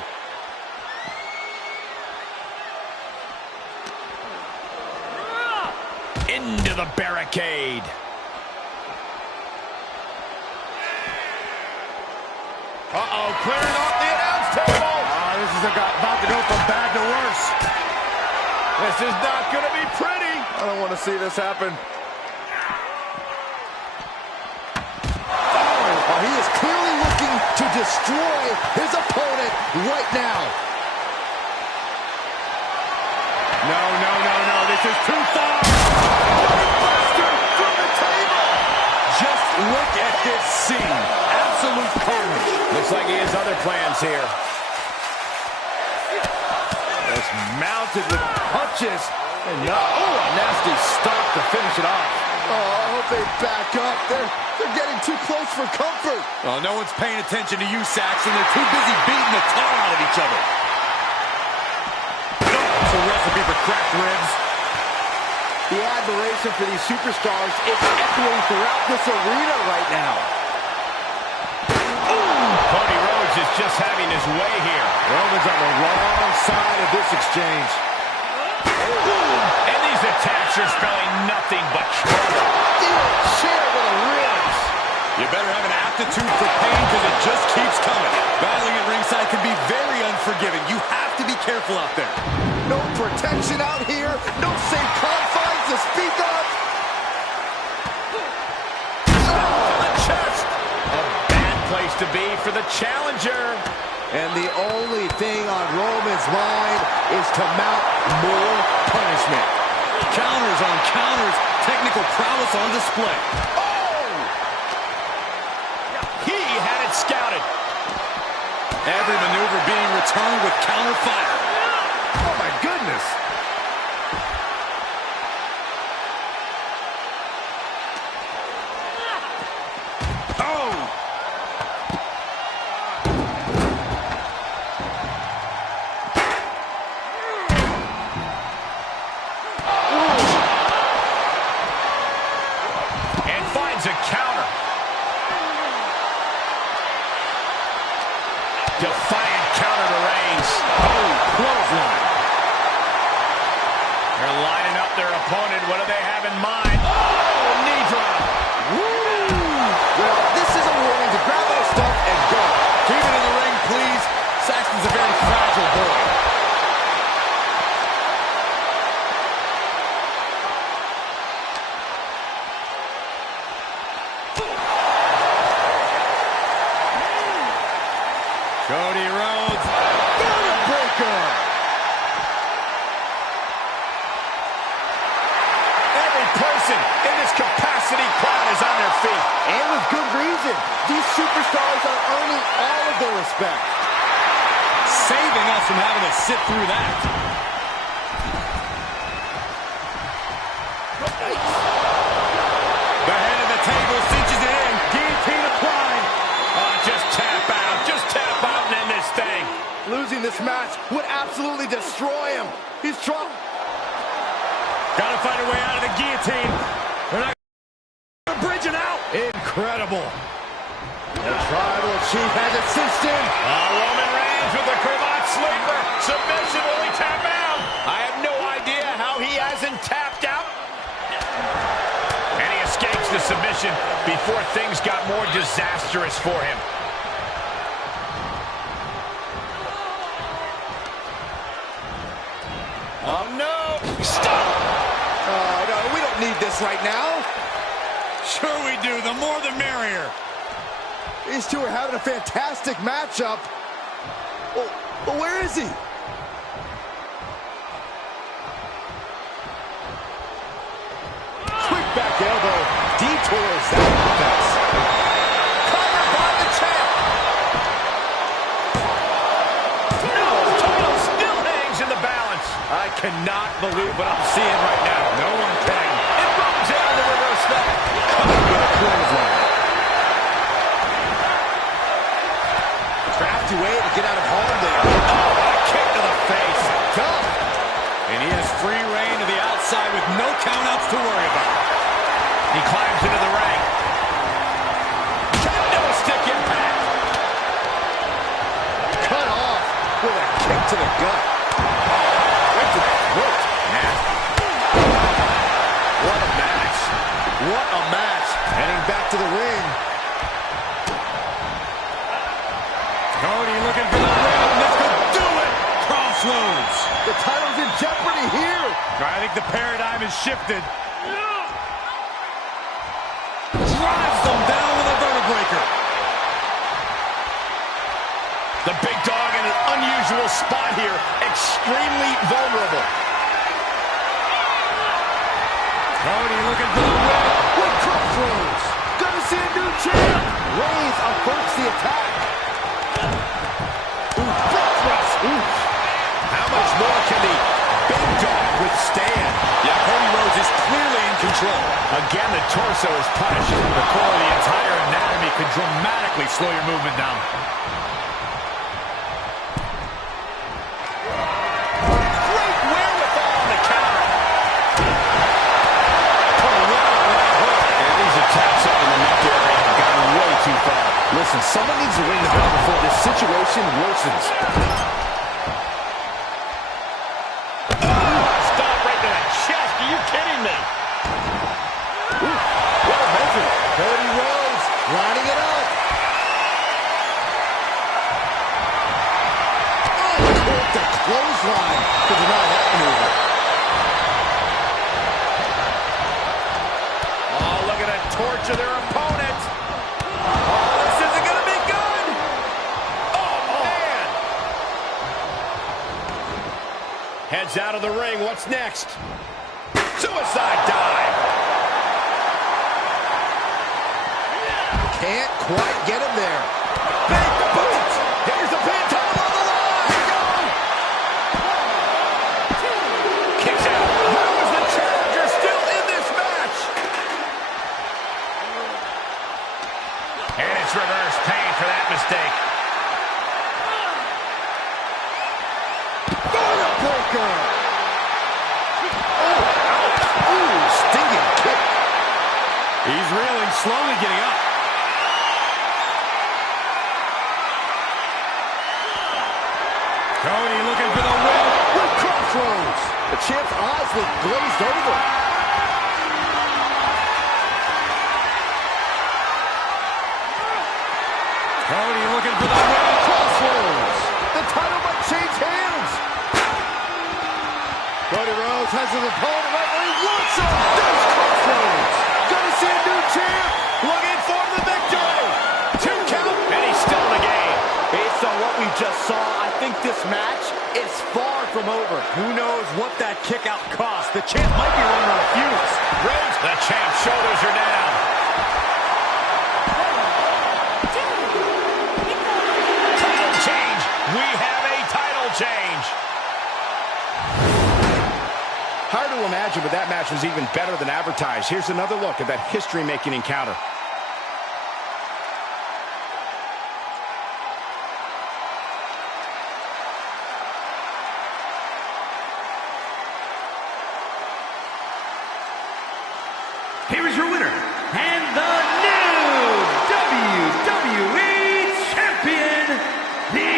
Into the barricade. Uh-oh, clearing off the announce table. This is about to go from bad to worse. This is not going to be pretty. I don't want to see this happen. Oh, he is clearly looking to destroy his opponent right now. No, no, no, no. This is too far. Buster from the table. Just look at this scene. Absolute carnage. Looks like he has other plans here. It's mounted with punches. And now, oh, a nasty stop to finish it off. Oh, I hope they back up. They're getting too close for comfort. Well, no one's paying attention to you, Saxon. They're too busy beating the tar out of each other. It's a recipe for cracked ribs. The admiration for these superstars is echoing throughout this arena right now. Cody Rhodes is just having his way here. Roman's on the wrong side of this exchange. And these attacks are spelling nothing but trouble. Chair to the ribs. careful out there. No protection out here. No safe confines to speak of. The chest. A bad place to be for the challenger. And the only thing on Roman's mind is to mount more punishment. Counters on counters. Technical prowess on display. Oh! He had it scouted. Every maneuver being returned with counter fire. Oh, my goodness. Oh! And finds a counter. Defiant counter to Reigns. Oh, clothesline. They're lining up their opponent. What do they have in mind? Oh, knee drop. Well, this is a warning to grab our stuff and go. Keep it in the ring, please. Saxton's a very fragile boy. Cody Rhodes. Breaker. Every person in this capacity crowd is on their feet. And with good reason. These superstars are earning all of their respect. Saving us from having to sit through that. The head of the table cinches it in. Guillotine applied. Just tap out. Just tap out and end this thing. Losing this match would absolutely destroy him. He's trying. Gotta find a way out of the guillotine. They're not bridging out. Incredible. The tribal chief has it cinched in. Roman Reigns with the cravat sleeper. Submission, will he tap out? I have no idea how he hasn't tapped out. And he escapes the submission before things got more disastrous for him. Oh, no. Stop. Oh, no, we don't need this right now. Sure we do. The more the merrier. These two are having a fantastic matchup. Well, where is he? Quick back elbow detours that offense. Covered by the champ. No, the title still hangs in the balance. I cannot believe what I'm seeing right now. No one can. And Roman's able to reverse that. Covered with a clothesline. Crafty way to get out of harm there. Oh, what a kick to the face. Tough. And he has free reign to the outside with no countouts to worry about. He climbs into the ring. Kendo stick impact. Cut off with a kick to the gut. Right to the throat. Nasty. What a match. What a match. Heading back to the ring. Cody looking for the win. This could do it. Crossroads. The title's in jeopardy here. I think the paradigm has shifted. Drives them down with a vertebreaker. The big dog in an unusual spot here. Extremely vulnerable. Cody looking for the win. With Crossroads. Gonna see a new champ. Reigns averts the attack. Ooh, foot thrust. Ooh. How much more can the big dog withstand? Yeah, Cody Rhodes is clearly in control. Again, the torso is punished. The core of the entire anatomy could dramatically slow your movement down. Great wherewithal on the counter. And these attacks up in the neck area have gone way too far. Listen, someone needs to ring the bell before this situation worsens. Stop right to the chest. Are you kidding me? Ooh, well measured. Cody Rhodes lining it up. Oh, caught the clothesline. advantage of their opponent. Oh, this isn't going to be good. Oh, man. Heads out of the ring. What's next? Suicide dive. Can't quite get him there. Big boot. Here's the pin, title on the line. Kicks out. Where was the challenger still in this match? And it's reverse pain for that mistake. Breaker. Oh, ooh, stinging kick. He's reeling, slowly getting up. Cody looking for the win. With crossroads. The champ's eyes look glazed over. Cody looking for the win. Crossroads. The title might change hands. Cody Rhodes has his opponent right where he wants him. There's Crossroads. Gonna see a new champ. Looking for the victory. 2 count. And he's still in the game. Based on what we just saw, I think this match is far from over. Who knows what that kick out cost? The champ might be running on fumes. Rhodes, the champ's shoulders are down. Title change. We have a title change. Hard to imagine, but that match was even better than advertised. Here's another look at that history-making encounter. Here is your winner, and the new WWE Champion, the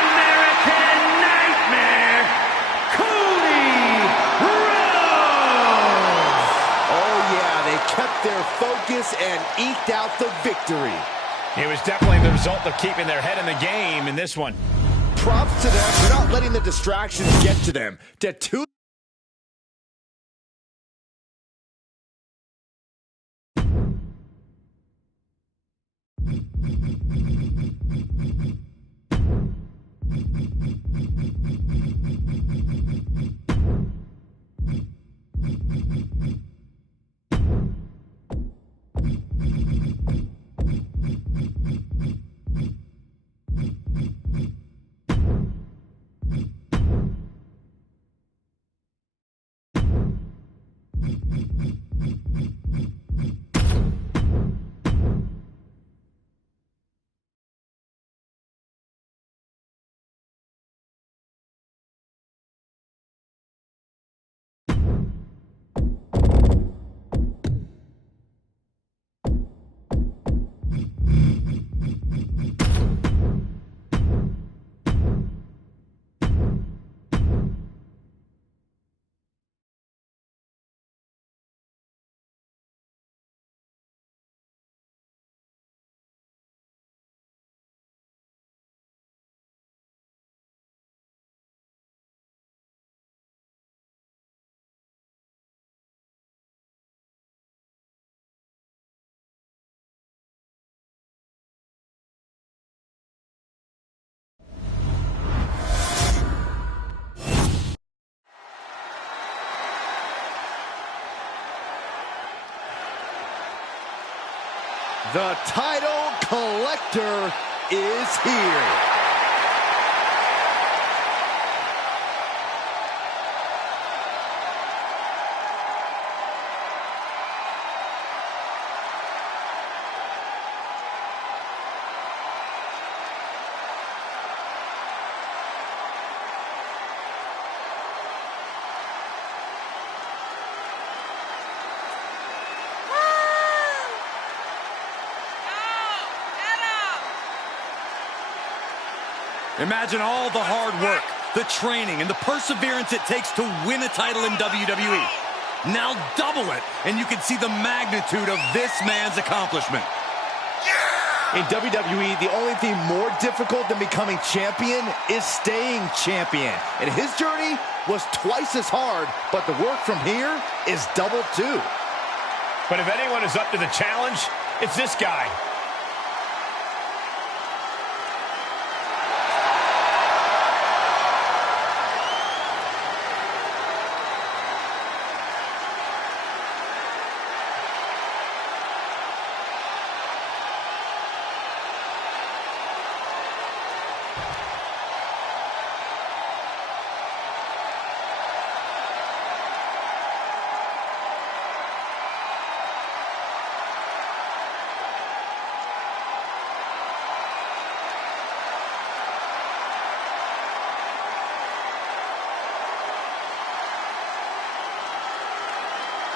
American Nightmare, Cody Rhodes! Oh yeah, they kept their focus and eked out the victory. It was definitely the result of keeping their head in the game in this one. Props to them for not letting the distractions get to them. The title collector is here. Imagine all the hard work, the training, and the perseverance it takes to win a title in WWE. Now double it, and you can see the magnitude of this man's accomplishment. In WWE, the only thing more difficult than becoming champion is staying champion. And his journey was twice as hard, but the work from here is double too. But if anyone is up to the challenge, it's this guy.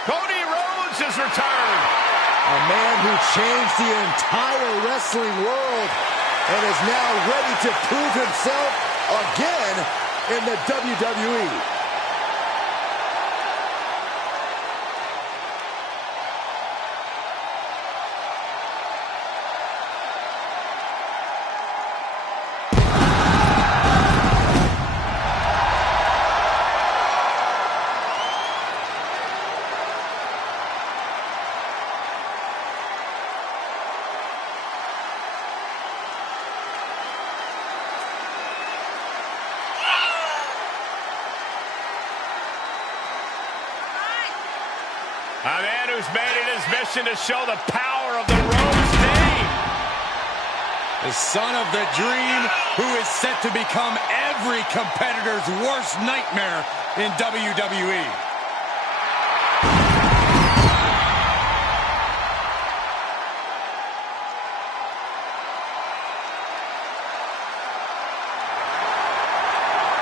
Cody Rhodes is retiring. A man who changed the entire wrestling world and is now ready to prove himself again in the WWE. A man who's made it his mission to show the power of the Rhodes name. The son of the dream who is set to become every competitor's worst nightmare in WWE.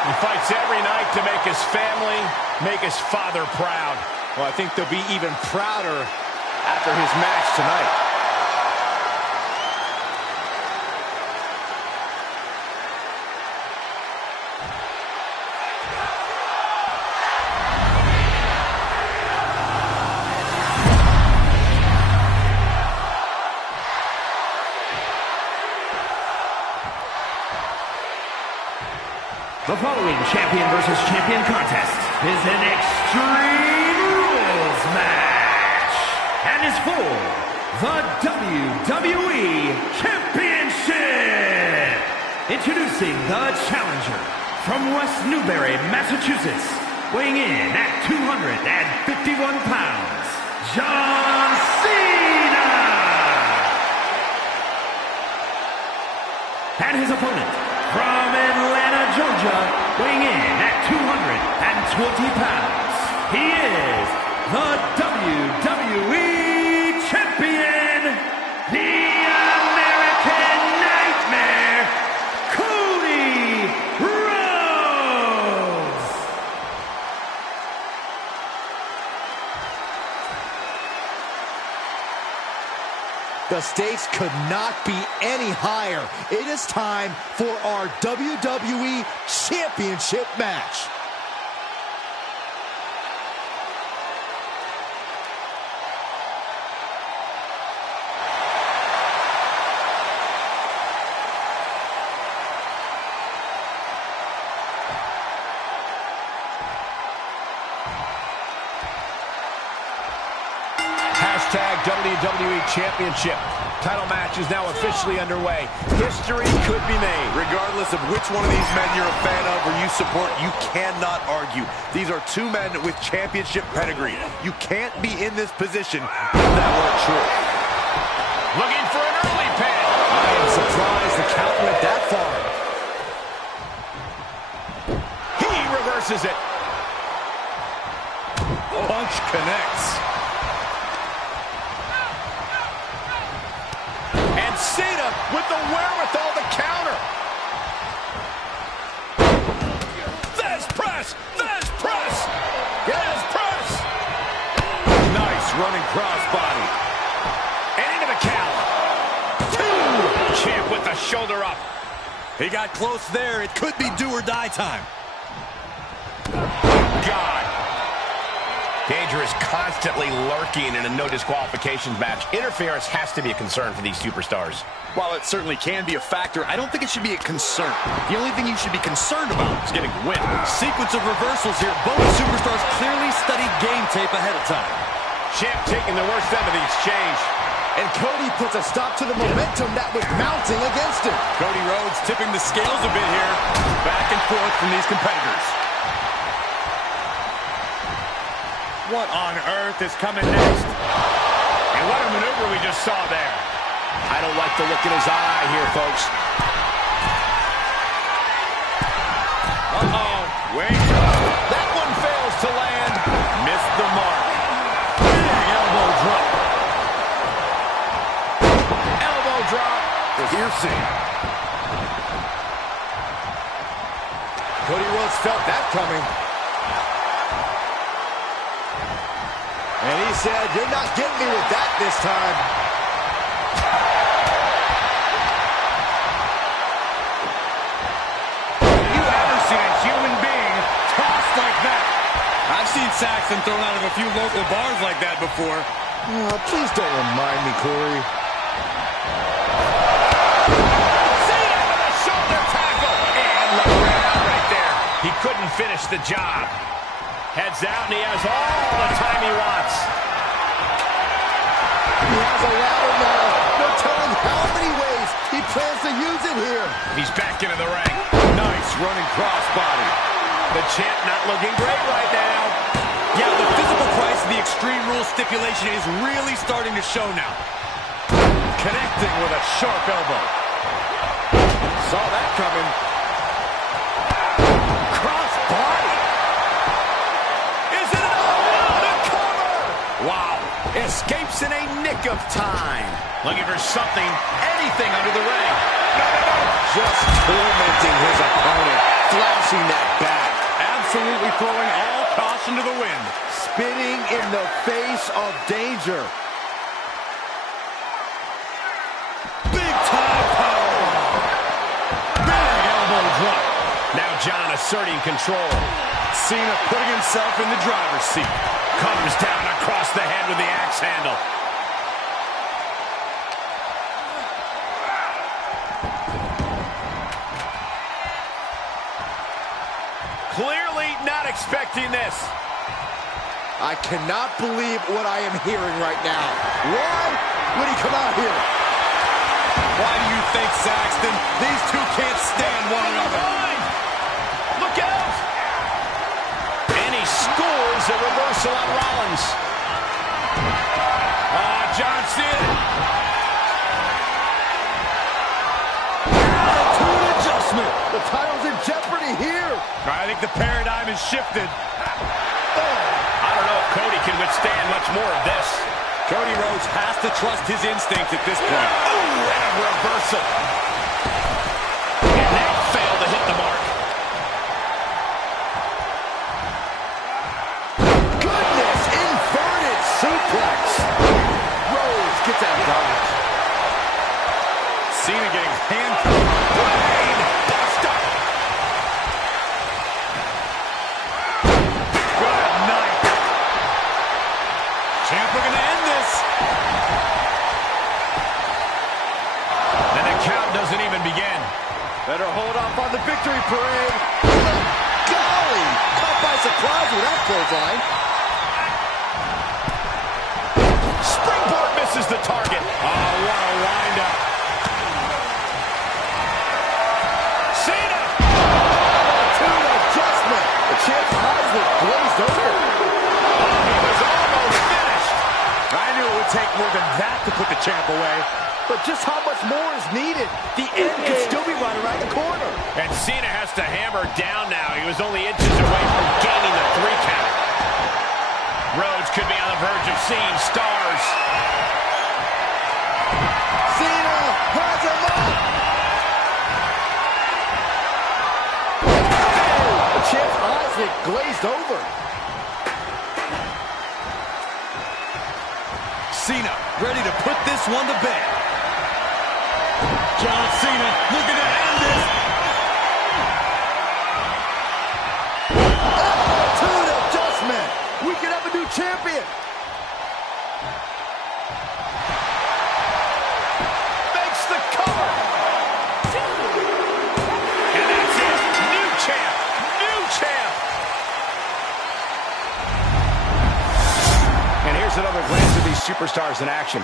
He fights every night to make his family, make his father proud. Well, I think they'll be even prouder after his match tonight. The following champion versus champion contest is an extreme rules match and is for the WWE Championship. Introducing the challenger from West Newbury, Massachusetts, weighing in at 251 pounds, John Cena. And his opponent from Atlanta, Georgia, weighing in at 220 pounds, he is the WWE Champion, the American Nightmare, Cody Rhodes. The stakes could not be any higher. It is time for our WWE Championship match. Hashtag WWE Championship. Title match is now officially underway. History could be made. Regardless of which one of these men you're a fan of or you support, you cannot argue. These are two men with championship pedigree. You can't be in this position if that weren't true. Looking for an early pin. I am surprised the count went that far. He reverses it. Punch connects. Cena with the wherewithal to counter. There's press. There's press. There's press. Nice running crossbody. And into the count. Two. Champ with the shoulder up. He got close there. It could be do or die time. God. Danger is constantly lurking in a no disqualifications match. Interference has to be a concern for these superstars. While it certainly can be a factor, I don't think it should be a concern. The only thing you should be concerned about is getting a win. Sequence of reversals here. Both superstars clearly studied game tape ahead of time. champ taking the worst end of the exchange. And Cody puts a stop to the momentum that was mounting against him. Cody Rhodes tipping the scales a bit here. Back and forth from these competitors. What on earth is coming next? And what a maneuver we just saw there. I don't like the look in his eye here, folks. Uh-oh. Wait. That one fails to land. Missed the mark. Big elbow drop. Elbow drop. Piercing. Cody Rhodes felt that coming. And he said, "You're not getting me with that this time." Have you ever seen a human being tossed like that? I've seen Saxton thrown out of a few local bars like that before. Oh, please don't remind me, Corey. Cena with a shoulder tackle. And look right out right there. He couldn't finish the job. Heads out, and he has all the time he wants. He has a ladder now. No telling how many ways he plans to use it here. He's back into the ring. Nice running crossbody. The champ not looking great right now. Yeah, the physical price of the Extreme Rules stipulation is really starting to show now. Connecting with a sharp elbow. Saw that coming. Crossbody. Is it enough? The cover. Wow. Escapes in a nick of time. Looking for something, anything under the ring. Just tormenting his opponent. Flashing that bat. Absolutely throwing all caution to the wind. Spitting in the face of danger. Big time power. Big elbow drop. Now John asserting control. Cena putting himself in the driver's seat. Comes down across the head with the axe handle. Clearly not expecting this. I cannot believe what I am hearing right now. Why would he come out here? Why do you think, Saxton? These two can't stand one another. Look out! And he scores a reversal on Rollins. John Cena. Attitude adjustment. The title's in jeopardy here. I think the paradigm has shifted. I don't know if Cody can withstand much more of this. Cody Rhodes has to trust his instincts at this point. Ooh, and a reversal. And that failed to hit the mark. Goodness, inverted suplex. Rhodes gets out of dodge. Cena getting handcuffed. Brain buster. Good night. Champ looking to end this. And the count doesn't even begin. Better hold off on the victory parade. Golly, caught by surprise with that clothesline. Springboard misses the target. Oh, what a wind-up. Cena. Attitude adjustment. The champ's eyes were glazed over. He was almost finished. I knew it would take more than that to put the champ away. But just how much more is needed? The end could still be right around the corner. And Cena has to hammer down now. He was only inches away from gaining the 3 count. Rhodes could be on the verge of seeing stars. Cena has him up. The champ's eyes get glazed over. Cena ready to put this one to bed. John Cena looking to end this. Attitude adjustment. We could have a new champion. Makes the cover. And that's it. New champ. New champ. And here's Here's another glance at these superstars in action.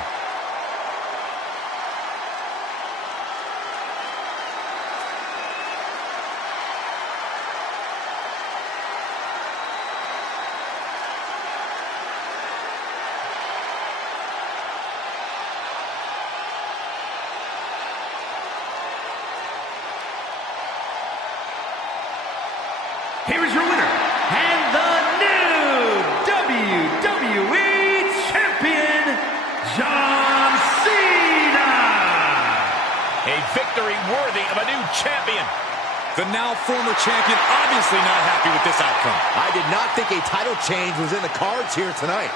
Here is your winner, and the new WWE Champion, John Cena! A victory worthy of a new champion. The now former champion obviously not happy with this outcome. I did not think a title change was in the cards here tonight.